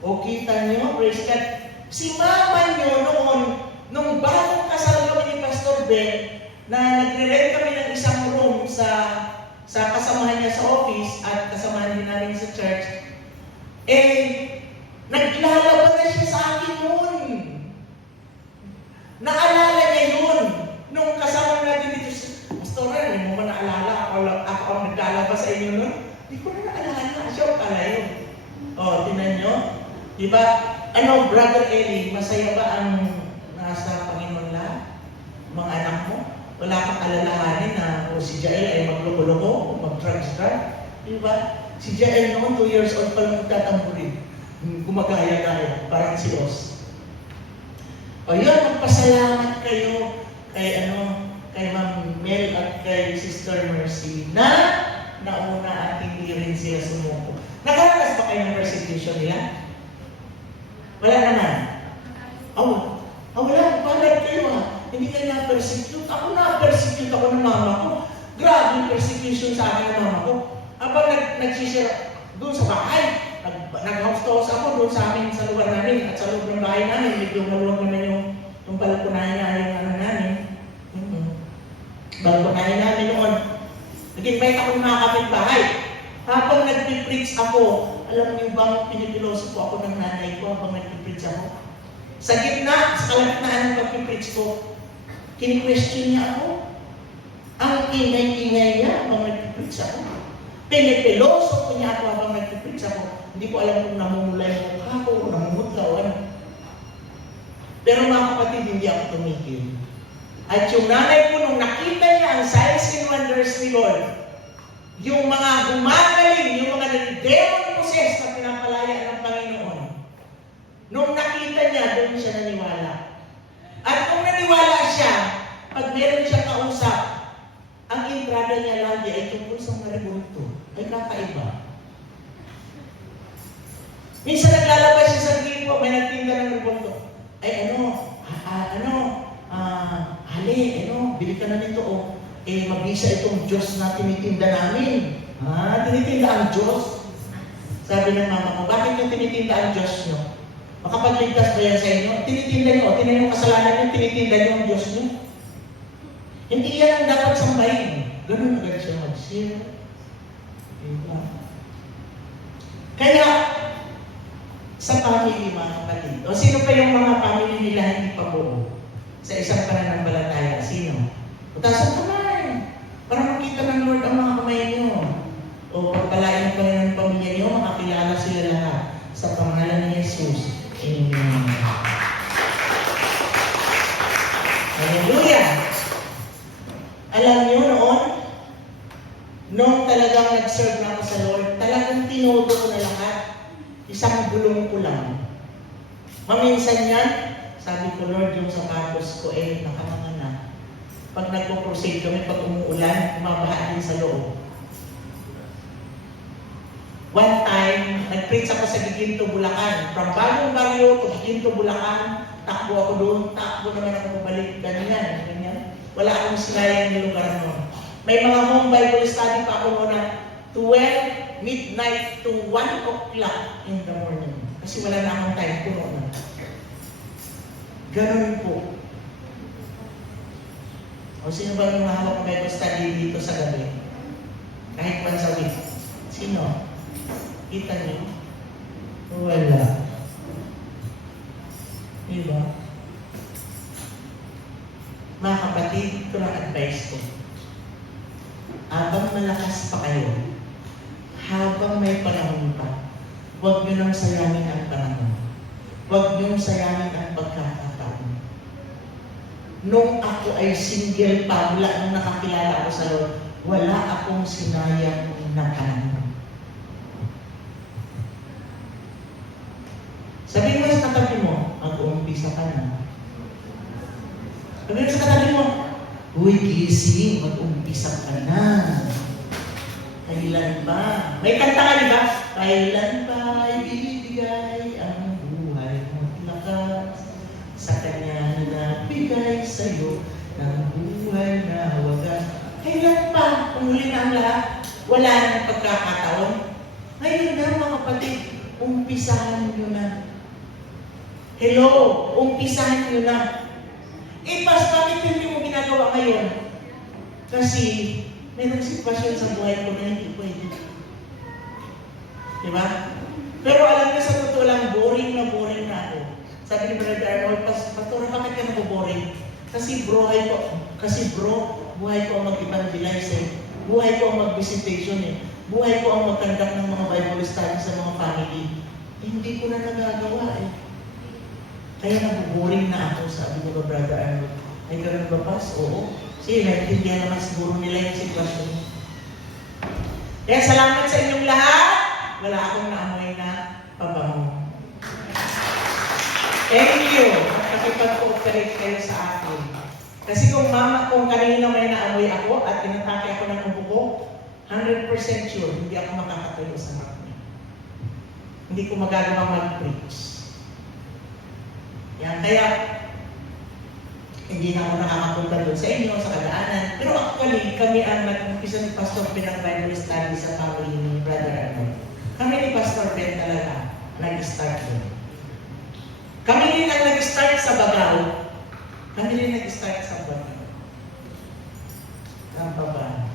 O kita niyo, praise God. Si mama niyo noon, nung bagong kasal kami ni Pastor Ben, na nagre-rent kami ng isang room sa kasamahan niya sa office at kasamahan din namin sa church, naglalaban na siya sa akin noon. Naalala niya yun. Nung kasama natin dito, Pastor, hindi mo ba naalala? Ako ang naglalaba sa inyo noon? Hindi ko na naalala. Siya pala yun. O, tinan nyo. Diba? Ano, Brother Eli, masaya ba ang nasa Panginoon lang? Mga anak mo? Wala kang alalahanin na si Jael ay magloko-loko, mag-drugs-drug. Diba? Si Jael noon, 2 years old pa lang magtatamburin. Gumagaya-gaya, parang si Os. O yun, magpasalamat kayo kay Ma'am Mel at kay Sister Mercy na nauna at hindi rin sila sumuko. Nakaranas ba kayo ng persecution nila? Wala naman. Wala. Palad kayo Hindi kayo na-persecute. Ako na-persecute ako ng mama ko. Grabe yung persecution sa akin ng mama ko. Habang nagsisira doon sa bahay, nag-house to house ako doon sa amin, sa lugar namin, at sa loob ng bahay namin, medyo maluwag naman yung balkonahe na yung namin. Balkonahe namin noon. Nag-invite ako ng mga kapitbahay. Habang nag-preach ako, alam niyo bang pinipiloso po ako ng nanay ko habang nag-preach ako? Sa gitna, sa kalagitnaan ng pag-preach ko, kini-question niya ako. Ang ingay-ingay niya habang nag-preach ako. Pinipiloso ko niya ako habang nag-preach ako. Hindi ko alam kung namumula yung mukha ko, o namumutla o ano. Pero mga kapatid, hindi ako tumigil. At yung nanay ko, nung nakita niya ang signs and wonders ni Lord, yung mga gumagaling, yung mga demon possessed na pinapalaya ng Panginoon, nung nakita niya, doon siya naniwala. At kung naniwala siya, pag meron siya kausap, ang entrada niya lagi ay tungkol sa mga rebulto. Ay kakaiba. Minsan naglalabas siya sa gripo, may nagtinda ng rebulto. Ay bili ka na nito mabisa itong Diyos na tinitinda namin. Tinitinda ang Diyos. Sabi ng mama ko, bakit yung tinitinda ang Diyos nyo? Makapagligtas ba yan sa inyo? Tinitinda nyo, tinan yung kasalanan nyo, tinitinda nyo ang Diyos nyo. Hindi yan ang dapat sambahin. Ganun agad siya mag-share. Diba? Kaya, sa family mga kapatid, o sino pa yung mga family nila hindi pa buo? Sa isang pananampalataya, sino? Utasan kamay. Para makita ng Lord ang mga kamay nyo. O pagpalain ng Panginoon ng pamilya nyo, Tinodo ko na lahat. Isang gulong ko lang. Maminsan yan, sabi ko, Lord, yung sapatos ko, nakamanga na. Pag nagpo-proceed kami, pag umuulan, kumabaha din sa loob. One time, nag-preach ako sa Giginto, Bulacan. From Bagong Bagyo to Giginto, Bulacan, takbo ako doon, takbo naman ako pabalik. Ganyan. Wala akong sinayang ng lugar noon. May mga home Bible study pa ako muna 12 midnight to 1 o'clock in the morning. Kasi wala na akong time, puno na. Ganun po. O sino ba yung mahawak ng Bible study dito sa gabi? Kahit once a week. Sino? Kita niyo? Wala. Diba? Mga kapatid, ito lang advice ko. Habang malakas pa kayo, habang may panahon pa, huwag nyo nang sayangin ang panahon. Huwag nyo sayangin ang pagkakataon. Nung ako ay single pa, mula nung nakakilala ako sa Lord, wala akong sinayang na panahon. Sabihin mo sa katabi mo, mag-uumpisa ka na. Sabihin mo sa katabi mo, uy, gising, mag-umpisa ka na. Kailan ba? May kanta ka, di ba? Kailan ba ibibigay ang buhay mo't lakas sa kanya na nagbigay sa'yo ng buhay na wagas? Kailan pa? Kung huli na ang lahat, wala nang pagkakataon. Ngayon na, mga kapatid, umpisahan nyo na. Hello, umpisahan nyo na. Bakit hindi mo ginagawa ngayon? Kasi, mayroong sitwasyon sa buhay ko na hindi pwede. Diba? Pero alam niyo, sa totoo lang, boring na ako. Sabi ni Brother Arnold, Pastor, bakit ka naboboring? Kasi buhay ko ang mag-evangelize eh. Buhay ko ang mag-visitation eh. Buhay ko ang mag-conduct ng mga Bible study sa mga family. Hindi ko na nagagawa eh. Kaya naboboring na ako, sabi ko ba, Brother Arnold. Ay, ganun ba, Pas? Oo. Sige, naintindihan naman siguro nila yung sitwasyon. Kaya salamat sa inyong lahat. Wala akong naamoy na pabango. Thank you. Nakipag-cooperate kayo sa akin. Kasi kung kanina may naamoy ako at tinatake ako ng ubo ko, 100% sure, hindi ako makakatayo sa harap niya. Hindi ko magagawang mag-preach. Yan, kaya hindi na ako nakakapunta doon sa inyo, sa kadaanan. Pero actually, kami ang nag-umpisa ni Pastor Ben ang Bible study sa family ni Brother Arnold. Kami ni Pastor Ben talaga nag-start doon. Kami din ang nag-start sa Bagao. Kami din nag-start sa Bagao. Ang baba.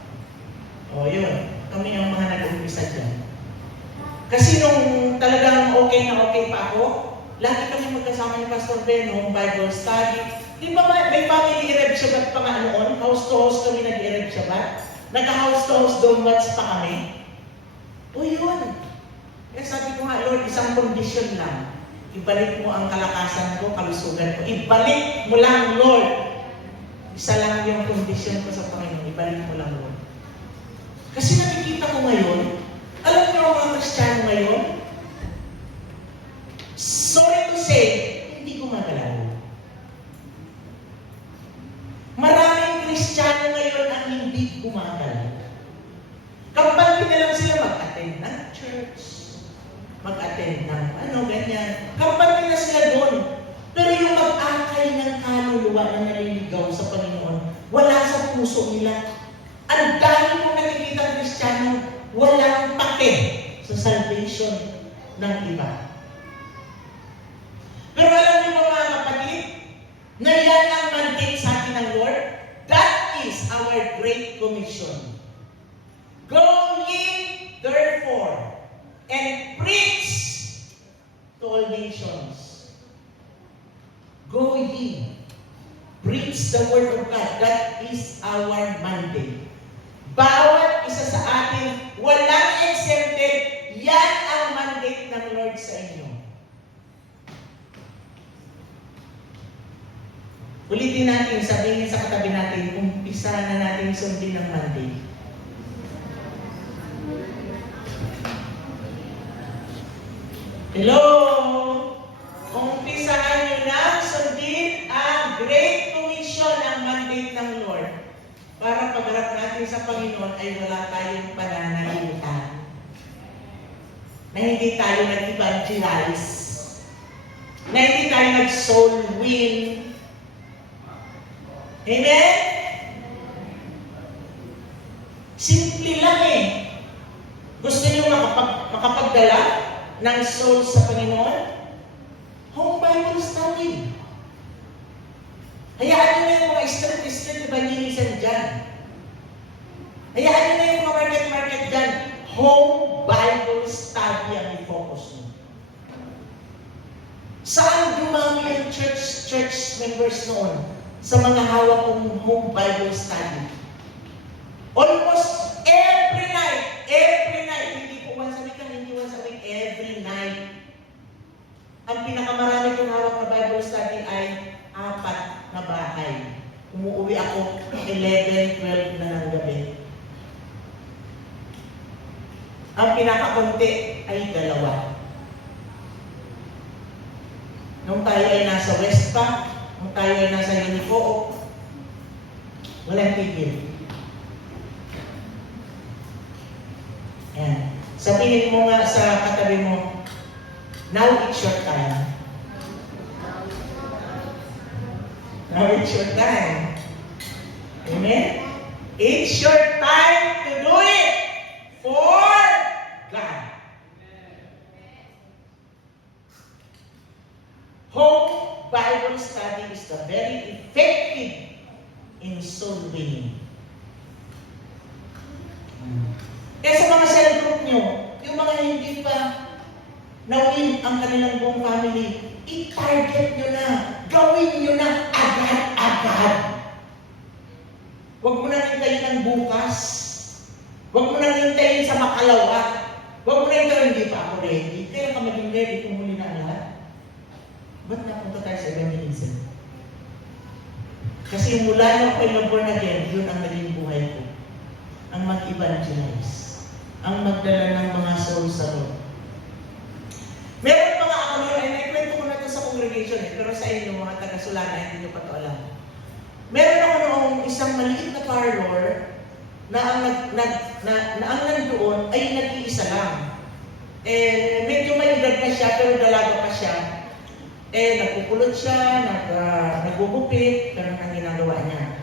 O yun, kami ang mga nag-umpisa dyan. Kasi nung talagang okay na okay pa ako, lagi kami magkasama ni Pastor Ben noong Bible study. Di ba may family Erev Shabbat pa nga noon? House to house kami nag-Erev Shabbat. Nag-house to house donuts pa kami. O yun. Kaya sabi ko nga, Lord, isang condition lang. Ibalik mo ang kalakasan ko, kalusugan ko. Ibalik mo lang, Lord. Isa lang yung condition ko sa Panginoon. Ibalik mo lang, Lord. Kasi nakikita ko ngayon, alam niyo ang mga Kristiyano ngayon, sorry to say, hindi gumagalaw. Maraming Kristiyano ngayon ang hindi gumagalaw. Kampante na lang sila mag-attend ng church, mag-attend ng ganyan. Kampante na sila doon. Pero yung mag-akay ng kaluluwa na naliligaw sa Panginoon, wala sa puso nila. Ang dami mong nakikita ng Kristiyano, walang pake sa salvation ng iba. Pero alam niyo mga kapatid, na yan ang mandate sa atin ng Lord. That is our Great Commission. Go ye, therefore, and preach to all nations. Go ye, preach the word of God. That is our mandate. Bawat isa sa atin, walang exempted, yan ang mandate ng Lord sa inyo. Ulitin natin, sabihin sa katabi natin, umpisa na natin sundin ng mandate. Hello? Umpisaan nyo na sundin ang Great Commission, ang mandate ng Lord. Para pagharap natin sa Panginoon ay wala tayong pananalimutan. Na hindi tayo nag-evangelize. Na hindi tayo nag-soul win. Amen? Simple lang eh. Gusto niyo makapagdala ng soul sa Panginoon? Home Bible study. Hayaan niyo na yung mga street evangelism dyan. Hayaan niyo na yung mga market dyan. Home Bible study ang i-focus niyo. Saan dumami ang church members noon? Sa mga hawak kong home Bible study. Almost every night, hindi po once a week, every night. Ang pinakamarami kong hawak na Bible study ay 4 na bahay. Umuwi ako 11, 12 na ng gabi. Ang pinakakunti ay 2. Nung tayo ay nasa West pa, nung tayo ay nasa Unico, walang tigil. Ayan. Sabihin mo nga sa katabi mo, now it's your time. Now it's your time. Amen? It's your time to do it for God. Home Bible study is the very effective in soul winning. Kaya sa mga cell group nyo, yung mga hindi pa na-win ang kanilang buong family, i-target nyo na, gawin nyo na agad-agad. Huwag mo na hintayin ang bukas. Huwag mo na hintayin sa makalawa. Huwag mo na hintayin, hindi pa ako ready. Kaya ka maging ready kung huli na ang lahat. Ba't napunta tayo sa evangelism? Kasi mula nung ako'y na-born again, yun ang naging buhay ko. Ang mag-evangelize. Ang magdala ng mga soul sa Lord. Meron mga ako ay naikwento ko na ito sa congregation pero sa inyo mga taga-Solana, hindi nyo pa ito alam. Meron ako noong isang maliit na parlor na ang nandoon ay nag-iisa lang. Medyo may edad na siya pero dalaga pa siya. Nagpupulot siya, nagugupit, ganun ang ginagawa niya.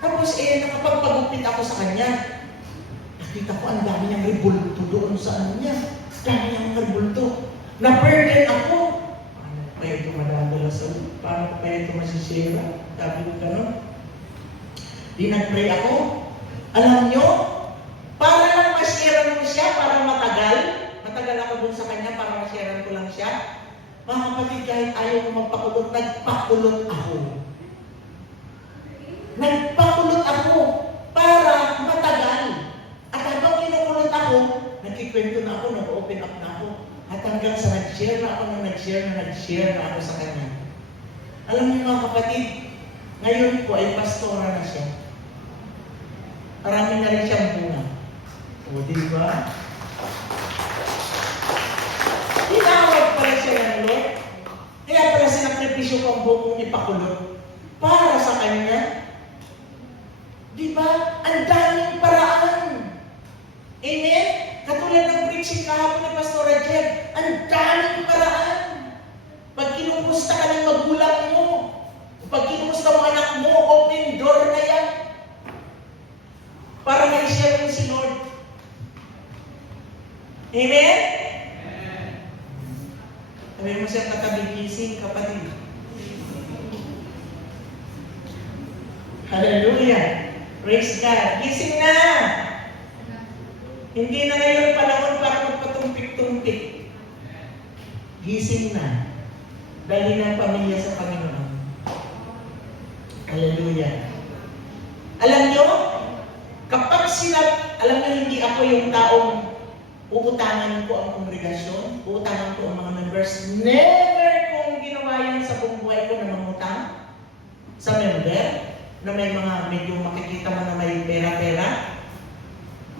Tapos nakapagpagupit ako sa kanya. Nakita ko ang dami niyang rebulto doon sa ano niya. Dami niyang rebulto. Na-burden ako. Paano pa ito madadala sa ulo? Paano pa ito masisira? Sabi ko gano'n. Di nag-pray ako. Alam niyo, para lang ma-share mo siya, para matagal. Matagal ako doon sa kanya, para ma-share ko lang siya. Mga kapatid, kahit ayaw mo magpakulot, nagpakulot ako. Nagpakulot ako para matagal. At habang kinukulot ako, nagkikwento na ako, nag-open up na ako. At hanggang sa nag-share na ako, nag-share na ako sa kanya. Alam niyo mga kapatid, ngayon po ay pastora na siya. Marami na rin siyang bunga. O, di ba? Tinawag pala siya ng Lord. Kaya pala sinakripisyo ko ang buong ipakulot para sa kanya. Di ba? Ang daming paraan. Amen? Katulad ng preaching kahapon ni Pastor Jed, ang daming paraan. Pag kinumusta ka ng magulang mo, pag kinumusta mo anak mo, open door na yan. Para ma-share mo si Lord. Amen? Sabi mo siya katabi-gising, kapatid. Hallelujah! Praise God! Gising na! Hindi na ngayon panahon para magpatumpik-tumpik. Gising na. Dali ng pamilya sa Panginoon. Hallelujah! Alam nyo, kapag alam nyo hindi ako yung taong uutangan ko ang kongregasyon, uutangan ko ang mga members. Never kong ginawa yan sa buong buhay ko na mangutang sa member, na may mga medyo makikita mo na may pera-pera.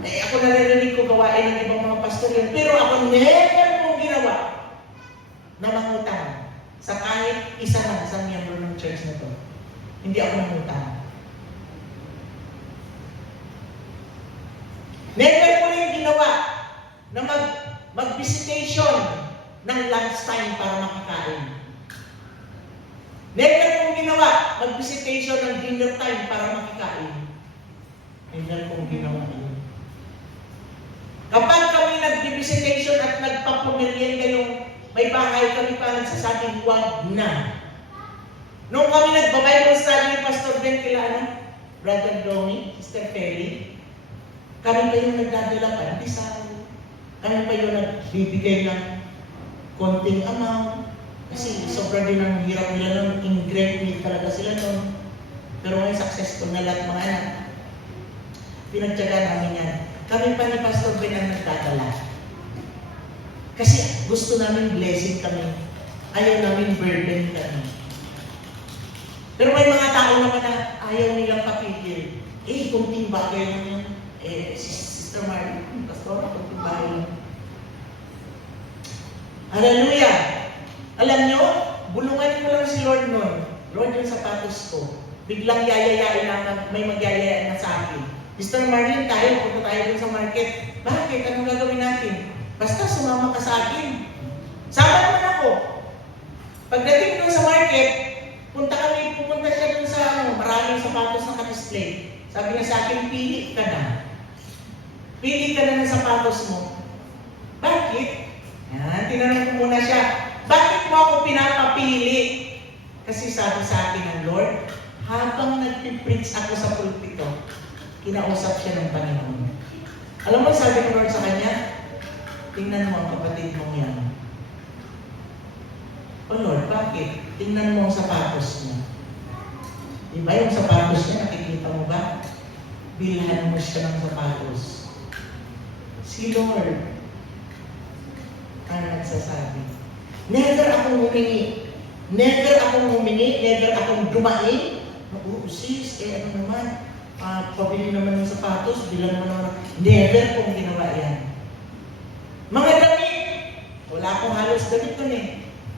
Ako naririnig ko gawain ng ibang mga pastor yan. Pero ako never kong ginawa na mangutang sa kahit isa lang sa miyembro ng church na to. Hindi ako mangutang. Never ko rin ginawa na mag-visitation ng lunchtime para makikain. Never kong ginawa mag-visitation ng dinner time para makikain. Never kong ginawa yun. Kapag kami nag-visitation at nagpapumerienda yung may bahay, kami pa nagsasabing, huwag na. Nung kami nagbabible study ni Pastor Ben kila Brother Domi, Sister Ferry, kami pa yung nagdadala pandesal. Kami pa yung nagbibigay ng konting amount. Kasi sobra din ang hirap nila nun, in-great talaga sila nun. Pero ngayon successful na lahat mga anak. Pinagtyaga namin yan. Kami pa ni Pastor Ben ang nagdadala. Kasi gusto namin blessing kami. Ayaw namin burden kami. Pero may mga tao naman na ayaw nilang papigil. Kunting bagay lang yan. Sister Mary, Pastor, kunting bagay lang. Hallelujah! Alam nyo, bulungan ko lang si Lord nun. Lord, yung sapatos ko. Biglang yayayain na may magyayayaan na sa akin. Mr. Marlene, punta tayo dun sa market. Bakit? Anong gagawin natin? Basta sumama ka sa akin. Sama naman ako. Pagdating dun sa market, pupunta siya dun sa maraming sapatos na ka-display. Sabi niya sa akin, pili ka na. Pili ka na ng sapatos mo. Bakit? Yan, tinanong ko muna siya. Bakit mo ako pinapapili? Kasi sabi sa akin ng Lord, habang nagpipreach ako sa pulpito, kinausap siya ng Panginoon. Alam mo, sabi ng Lord sa kanya, tingnan mo ang kapatid mong yan. O Lord, bakit? Tingnan mo ang sapatos niya. Diba yung sapatos niya, nakikita mo ba? Bilhan mo siya ng sapatos. Si Lord ang nagsasabi. Never akong humingi. Never akong humingi. Never akong dumain. Oo, sis, ano naman? Pabili naman ng sapatos, bilang mo naman. Never kong ginawa yan. Mga damit! Wala akong halos damit nun eh.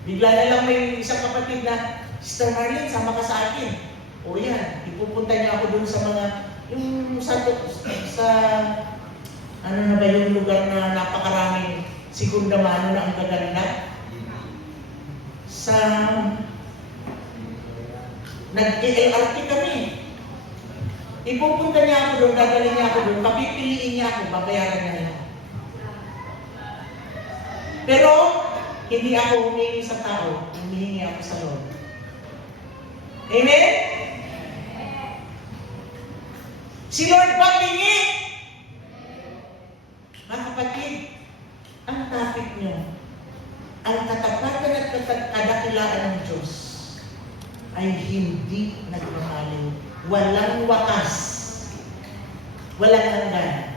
Bigla na lang may isang kapatid na, Sister Marlene, sama ka sa akin. O yan, ipupunta niya ako dun sa mga, yung sa ano na ba yung lugar na napakaraming segunda mano na ang gaganda? Sa, nag-LRT kami. Ipupunta niya ako doon, dadalhin niya ako doon, papipiliin niya ako, babayaran niya ako. Pero, hindi ako humingi sa tao, humihingi ako sa Lord. Amen? Si Lord ba hingi? Mga kapatid, ang topic niyo, ang katapatan at kadakilaan ng Diyos ay hindi nagmamaling, walang wakas, walang hanggan.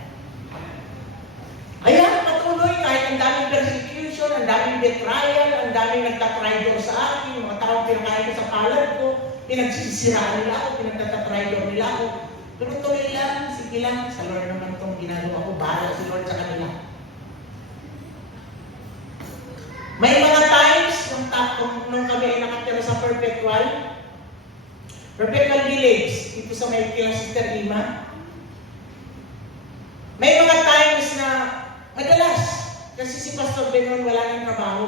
Ayan, patuloy kahit ang daming persecution, ang daming betrayal, ang daming nagtatraidor sa akin, mga tao pinakain ko sa palad ko, pinagsisiraan nila ako, pinagtatraidor nila ako. Pero tuloy lang, sige lang, sa Lord naman itong ginagawa ko, bahala si Lord sa kanila. May mga times, nung kami ay nakatira sa Perpetual Village, dito sa may kila Sister Ima, may mga times na madalas, kasi si Pastor Benon wala nang trabaho.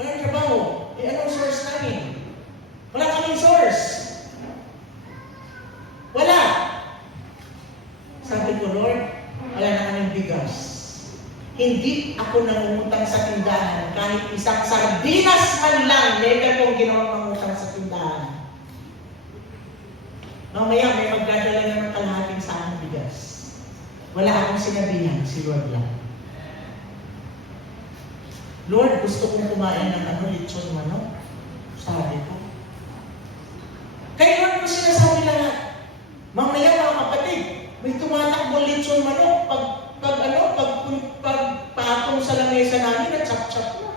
Walang trabaho. Anong source namin? Wala kaming source. Wala. Sabi ko, Lord, wala na kaming bigas. Hindi ako nangungutang sa tindahan. Kahit isang sardinas man lang, never kong ginawang mangutang sa tindahan. Mamaya may magdadala na ng kalahating sa aking bigas. Wala akong sinabihan, si Lord lang. Lord, gusto kong kumain ng lechon manok. Sabi ko. Kaya Lord ko sinasabi lahat. Mamaya mga kapatid, may tumatakbo lechon manok. Pag patong sa lamesa namin, na-chop-chop na.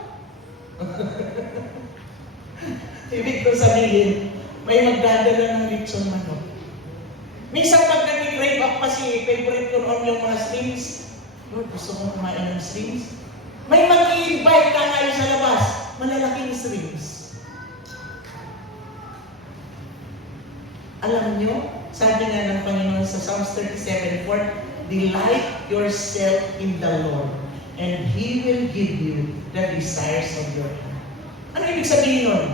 Ibig ko sabihin, may magdadala ng lechon manok. Minsan pag nag-crave up pa si favorite ko noon yung mga shrimps. Lord, gusto kong kumain ng shrimps. May mag-i-invite ka kayo sa labas, malalaking strings. Alam nyo, sabi nga ng Panginoon sa Psalms 37:4, delight yourself in the Lord, and He will give you the desires of your heart. Ano ibig sabihin nun?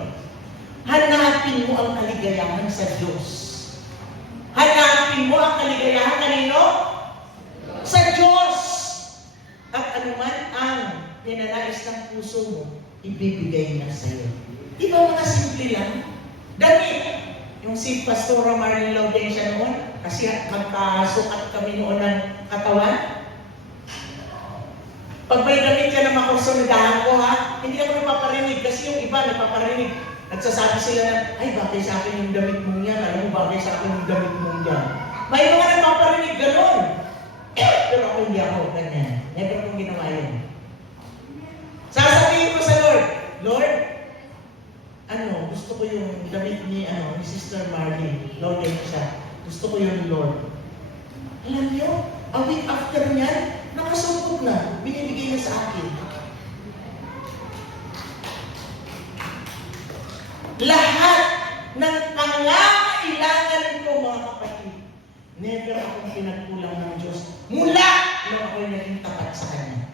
Hanapin mo ang kaligayahan sa Diyos. Hanapin mo ang kaligayahan kanino? Sa Diyos. At anuman ang ninanais ng puso mo, ibibigay niya sa iyo. Di ba mga simple lang? Damit. Yung si Pastora Marlene Laudensia noon, kasi magkasukat kami noon ng katawan. Pag may damit ka na makonsolidaan ko ha, hindi ako napaparinig kasi yung iba napaparinig. Nagsasabi sila na, ay bagay sa akin yung damit mong yan, alam mo bagay sa akin yung damit mong yan. May mga napaparinig gano'n. Pero ako hindi ako ganyan. Never kong ginawa yun. Sasabihin ko sa Lord, Lord, gusto ko yung damit ni Sister Marlene, Lord, siya. Gusto ko yung Lord. Alam niyo, a week after niyan, nakasugod na, binibigay na sa akin. Lahat ng pangangailangan ko, mga kapatid, never akong pinagkulang ng Diyos. Mula nung ako'y naging tapat sa Kanya.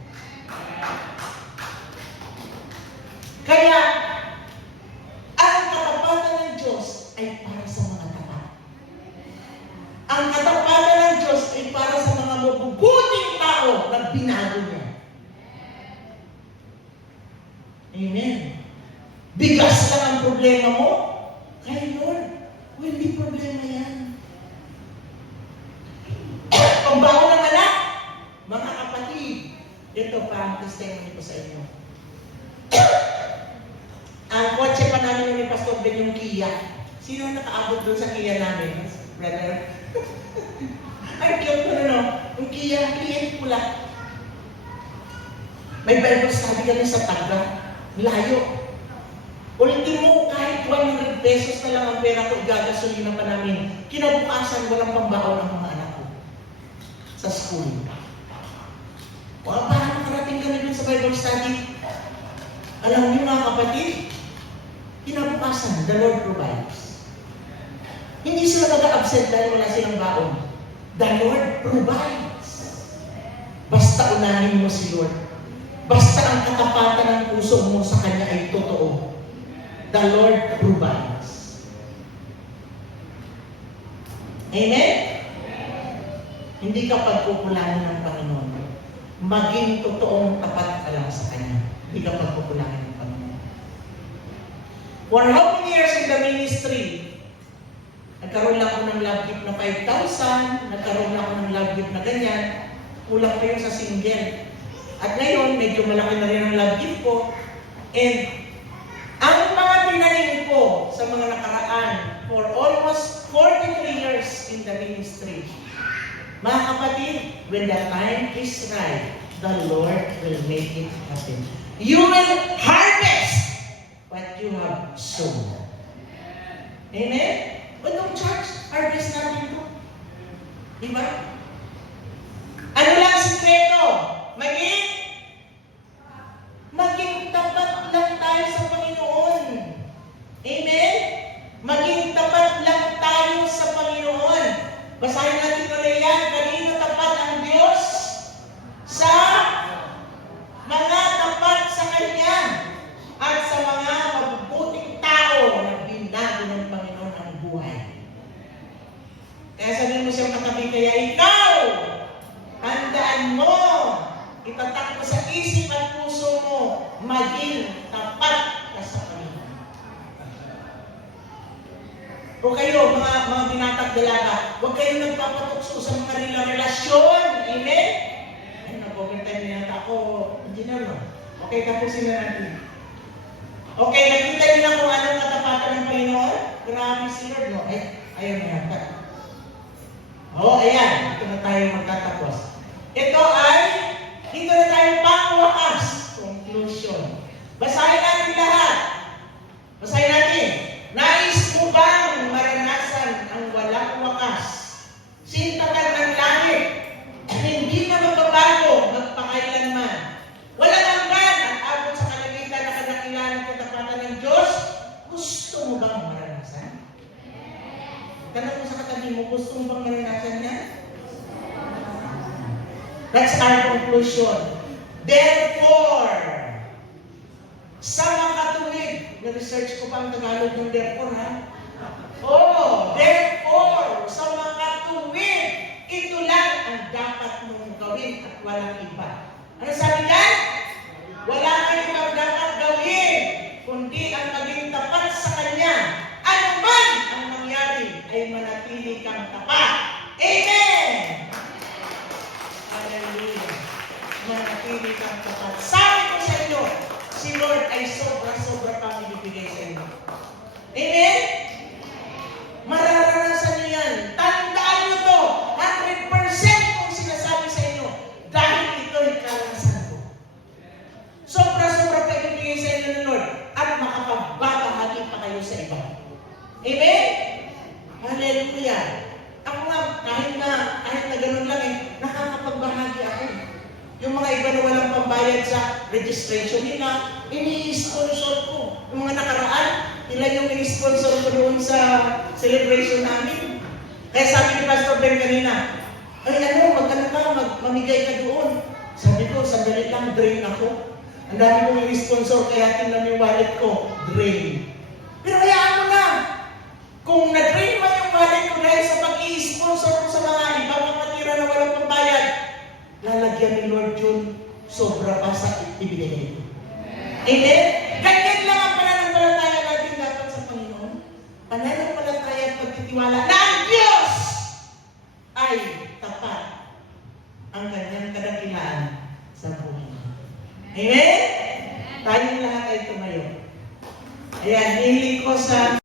Kaya, ang katapatan ng Diyos ay para sa mga tapat. Ang katapatan ng Diyos ay para sa mga mabubuting tao na binago niya. Amen. Bigas lang ang problema mo. Kaya Lord, hindi problema yan. Pambaho ng anak, mga kapatid, ito pa ang testimony ko sa inyo. Ang kotse pa namin ni Pastor Ben yung Kia. Sino nakaabot doon sa Kia namin? Brother? Ay, cute ko yung Kia pula. May Bible study kami sa Taga. Layo. Ultimo, kahit 100 pesos na lang ang pera ko, igagasolina pa namin. Kinabukasan, walang pambaon ng mga anak ko sa school. Paano nakarating kami dun sa Bible study? Alam niyo mga kapatid, kinabukasan, the Lord provides. Hindi sila mag-absent dahil wala silang baon. The Lord provides. Basta unahin mo si Lord. Basta ang katapatan ng puso mo sa Kanya ay totoo. The Lord provides. Amen? Hindi ka pagkukulangin ng Panginoon. Maging totoong tapat ka lang sa Kanya. Hindi ka pagkukulangin ng Panginoon. For how many years in the ministry? Nagkaroon lang ako ng love gift na 5,000, nagkaroon lang ako ng love gift na ganyan, kulang pa yun sa single. At ngayon, medyo malaki na rin ang love gift ko. And ang mga tinanim ko sa mga nakaraan for almost 43 years in the ministry, mga kapatid, when the time is right, the Lord will make it happen. You will harvest what you have sown. Amen? But don't church, harvest natin ito. Diba? Ano lang ang sikreto? Maging tapat lang tayo sa Panginoon. Amen? Maging tapat lang tayo sa Panginoon. Basahin natin ulit yan. Kanino tapat ang Diyos? Sa mga tapat sa Kanya at sa mga mabubuting tao na binago ng Panginoon ang buhay. Kaya sabihin mo siyang katabi, kaya ikaw, handaan mo, itatak mo sa isip at puso mo, maging tapat ka sa Panginoon. O kayo, mga binatang dalaga, huwag kayo nagpapatukso sa mga relasyon. Amen? Ay, nag-overtime niya nata ako. Engineer, no? Okay, tapusin na natin. Okay, nakita niyo na kung anong katapatan ng Panginoon? Grabe si Lord, no? Ayaw na yata. Ayan. Ito na tayo magtatapos. Ito ay, dito na tayo pangwakas. Conclusion. Basahin natin lahat. Basahin natin. Nais mo bang maranasan ang walang wakas? Sintakan ng langit. Hindi na magbabago magpakailanman. Walang hanggan. Kung gusto mo bang maranasan yan? That's our conclusion. Therefore, sa mga katuwid, na-research ko pa ang Tagalog ng therefore, ha? Oh, therefore, sa mga katuwid, ito lang ang dapat mong gawin at walang iba. Ano sabi dyan? Wala kang ibang dapat gawin, kundi ang maging tapat sa Kanya. Ano man ang mangyari, ay manatili kang tapat. Amen! Hallelujah! Manatili kang tapat. Sabi ko sa inyo, si Lord ay sobra-sobra pang ibibigay sa inyo. Amen? Mararanasan niyo yan. Tandaan niyo to, 100% kung sinasabi sa inyo, dahil ito'y karanasan ko. Sobra-sobra pa ibibigay sa inyo ng Lord at makapagbabahagi pa kayo sa iba. Amen? Hallelujah! Ako nga, kahit na ganun lang nakakapagbahagi ako. Yung mga iba na walang pambayad sa registration nila, ini-sponsor ko. Yung mga nakaraan, ilan yung ini-sponsor ko doon sa celebration namin. Kaya sabi ni Pastor Ben kanina, ay mamigay ka doon. Sabi ko, sandali lang, drain ako. Ang dami kong ini-sponsor, kaya tingnan yung wallet ko, drain. Pero hayaan mo na. Kung na-drain man yung wallet ko dahil sa pag-i-sponsor ko sa mga ibang kapatira na walang pambayad, lalagyan ni Lord yun, sobra pa sa ibigay nito. Amen? Ganyan lang ang pananampalataya natin dapat sa Panginoon. Pananampalataya at pagtitiwala na ang Diyos ay tapat ang kanyang kadakilaan sa buhay. Amen? Tayong lahat ay tumayo. Ayan, hihiling ko sa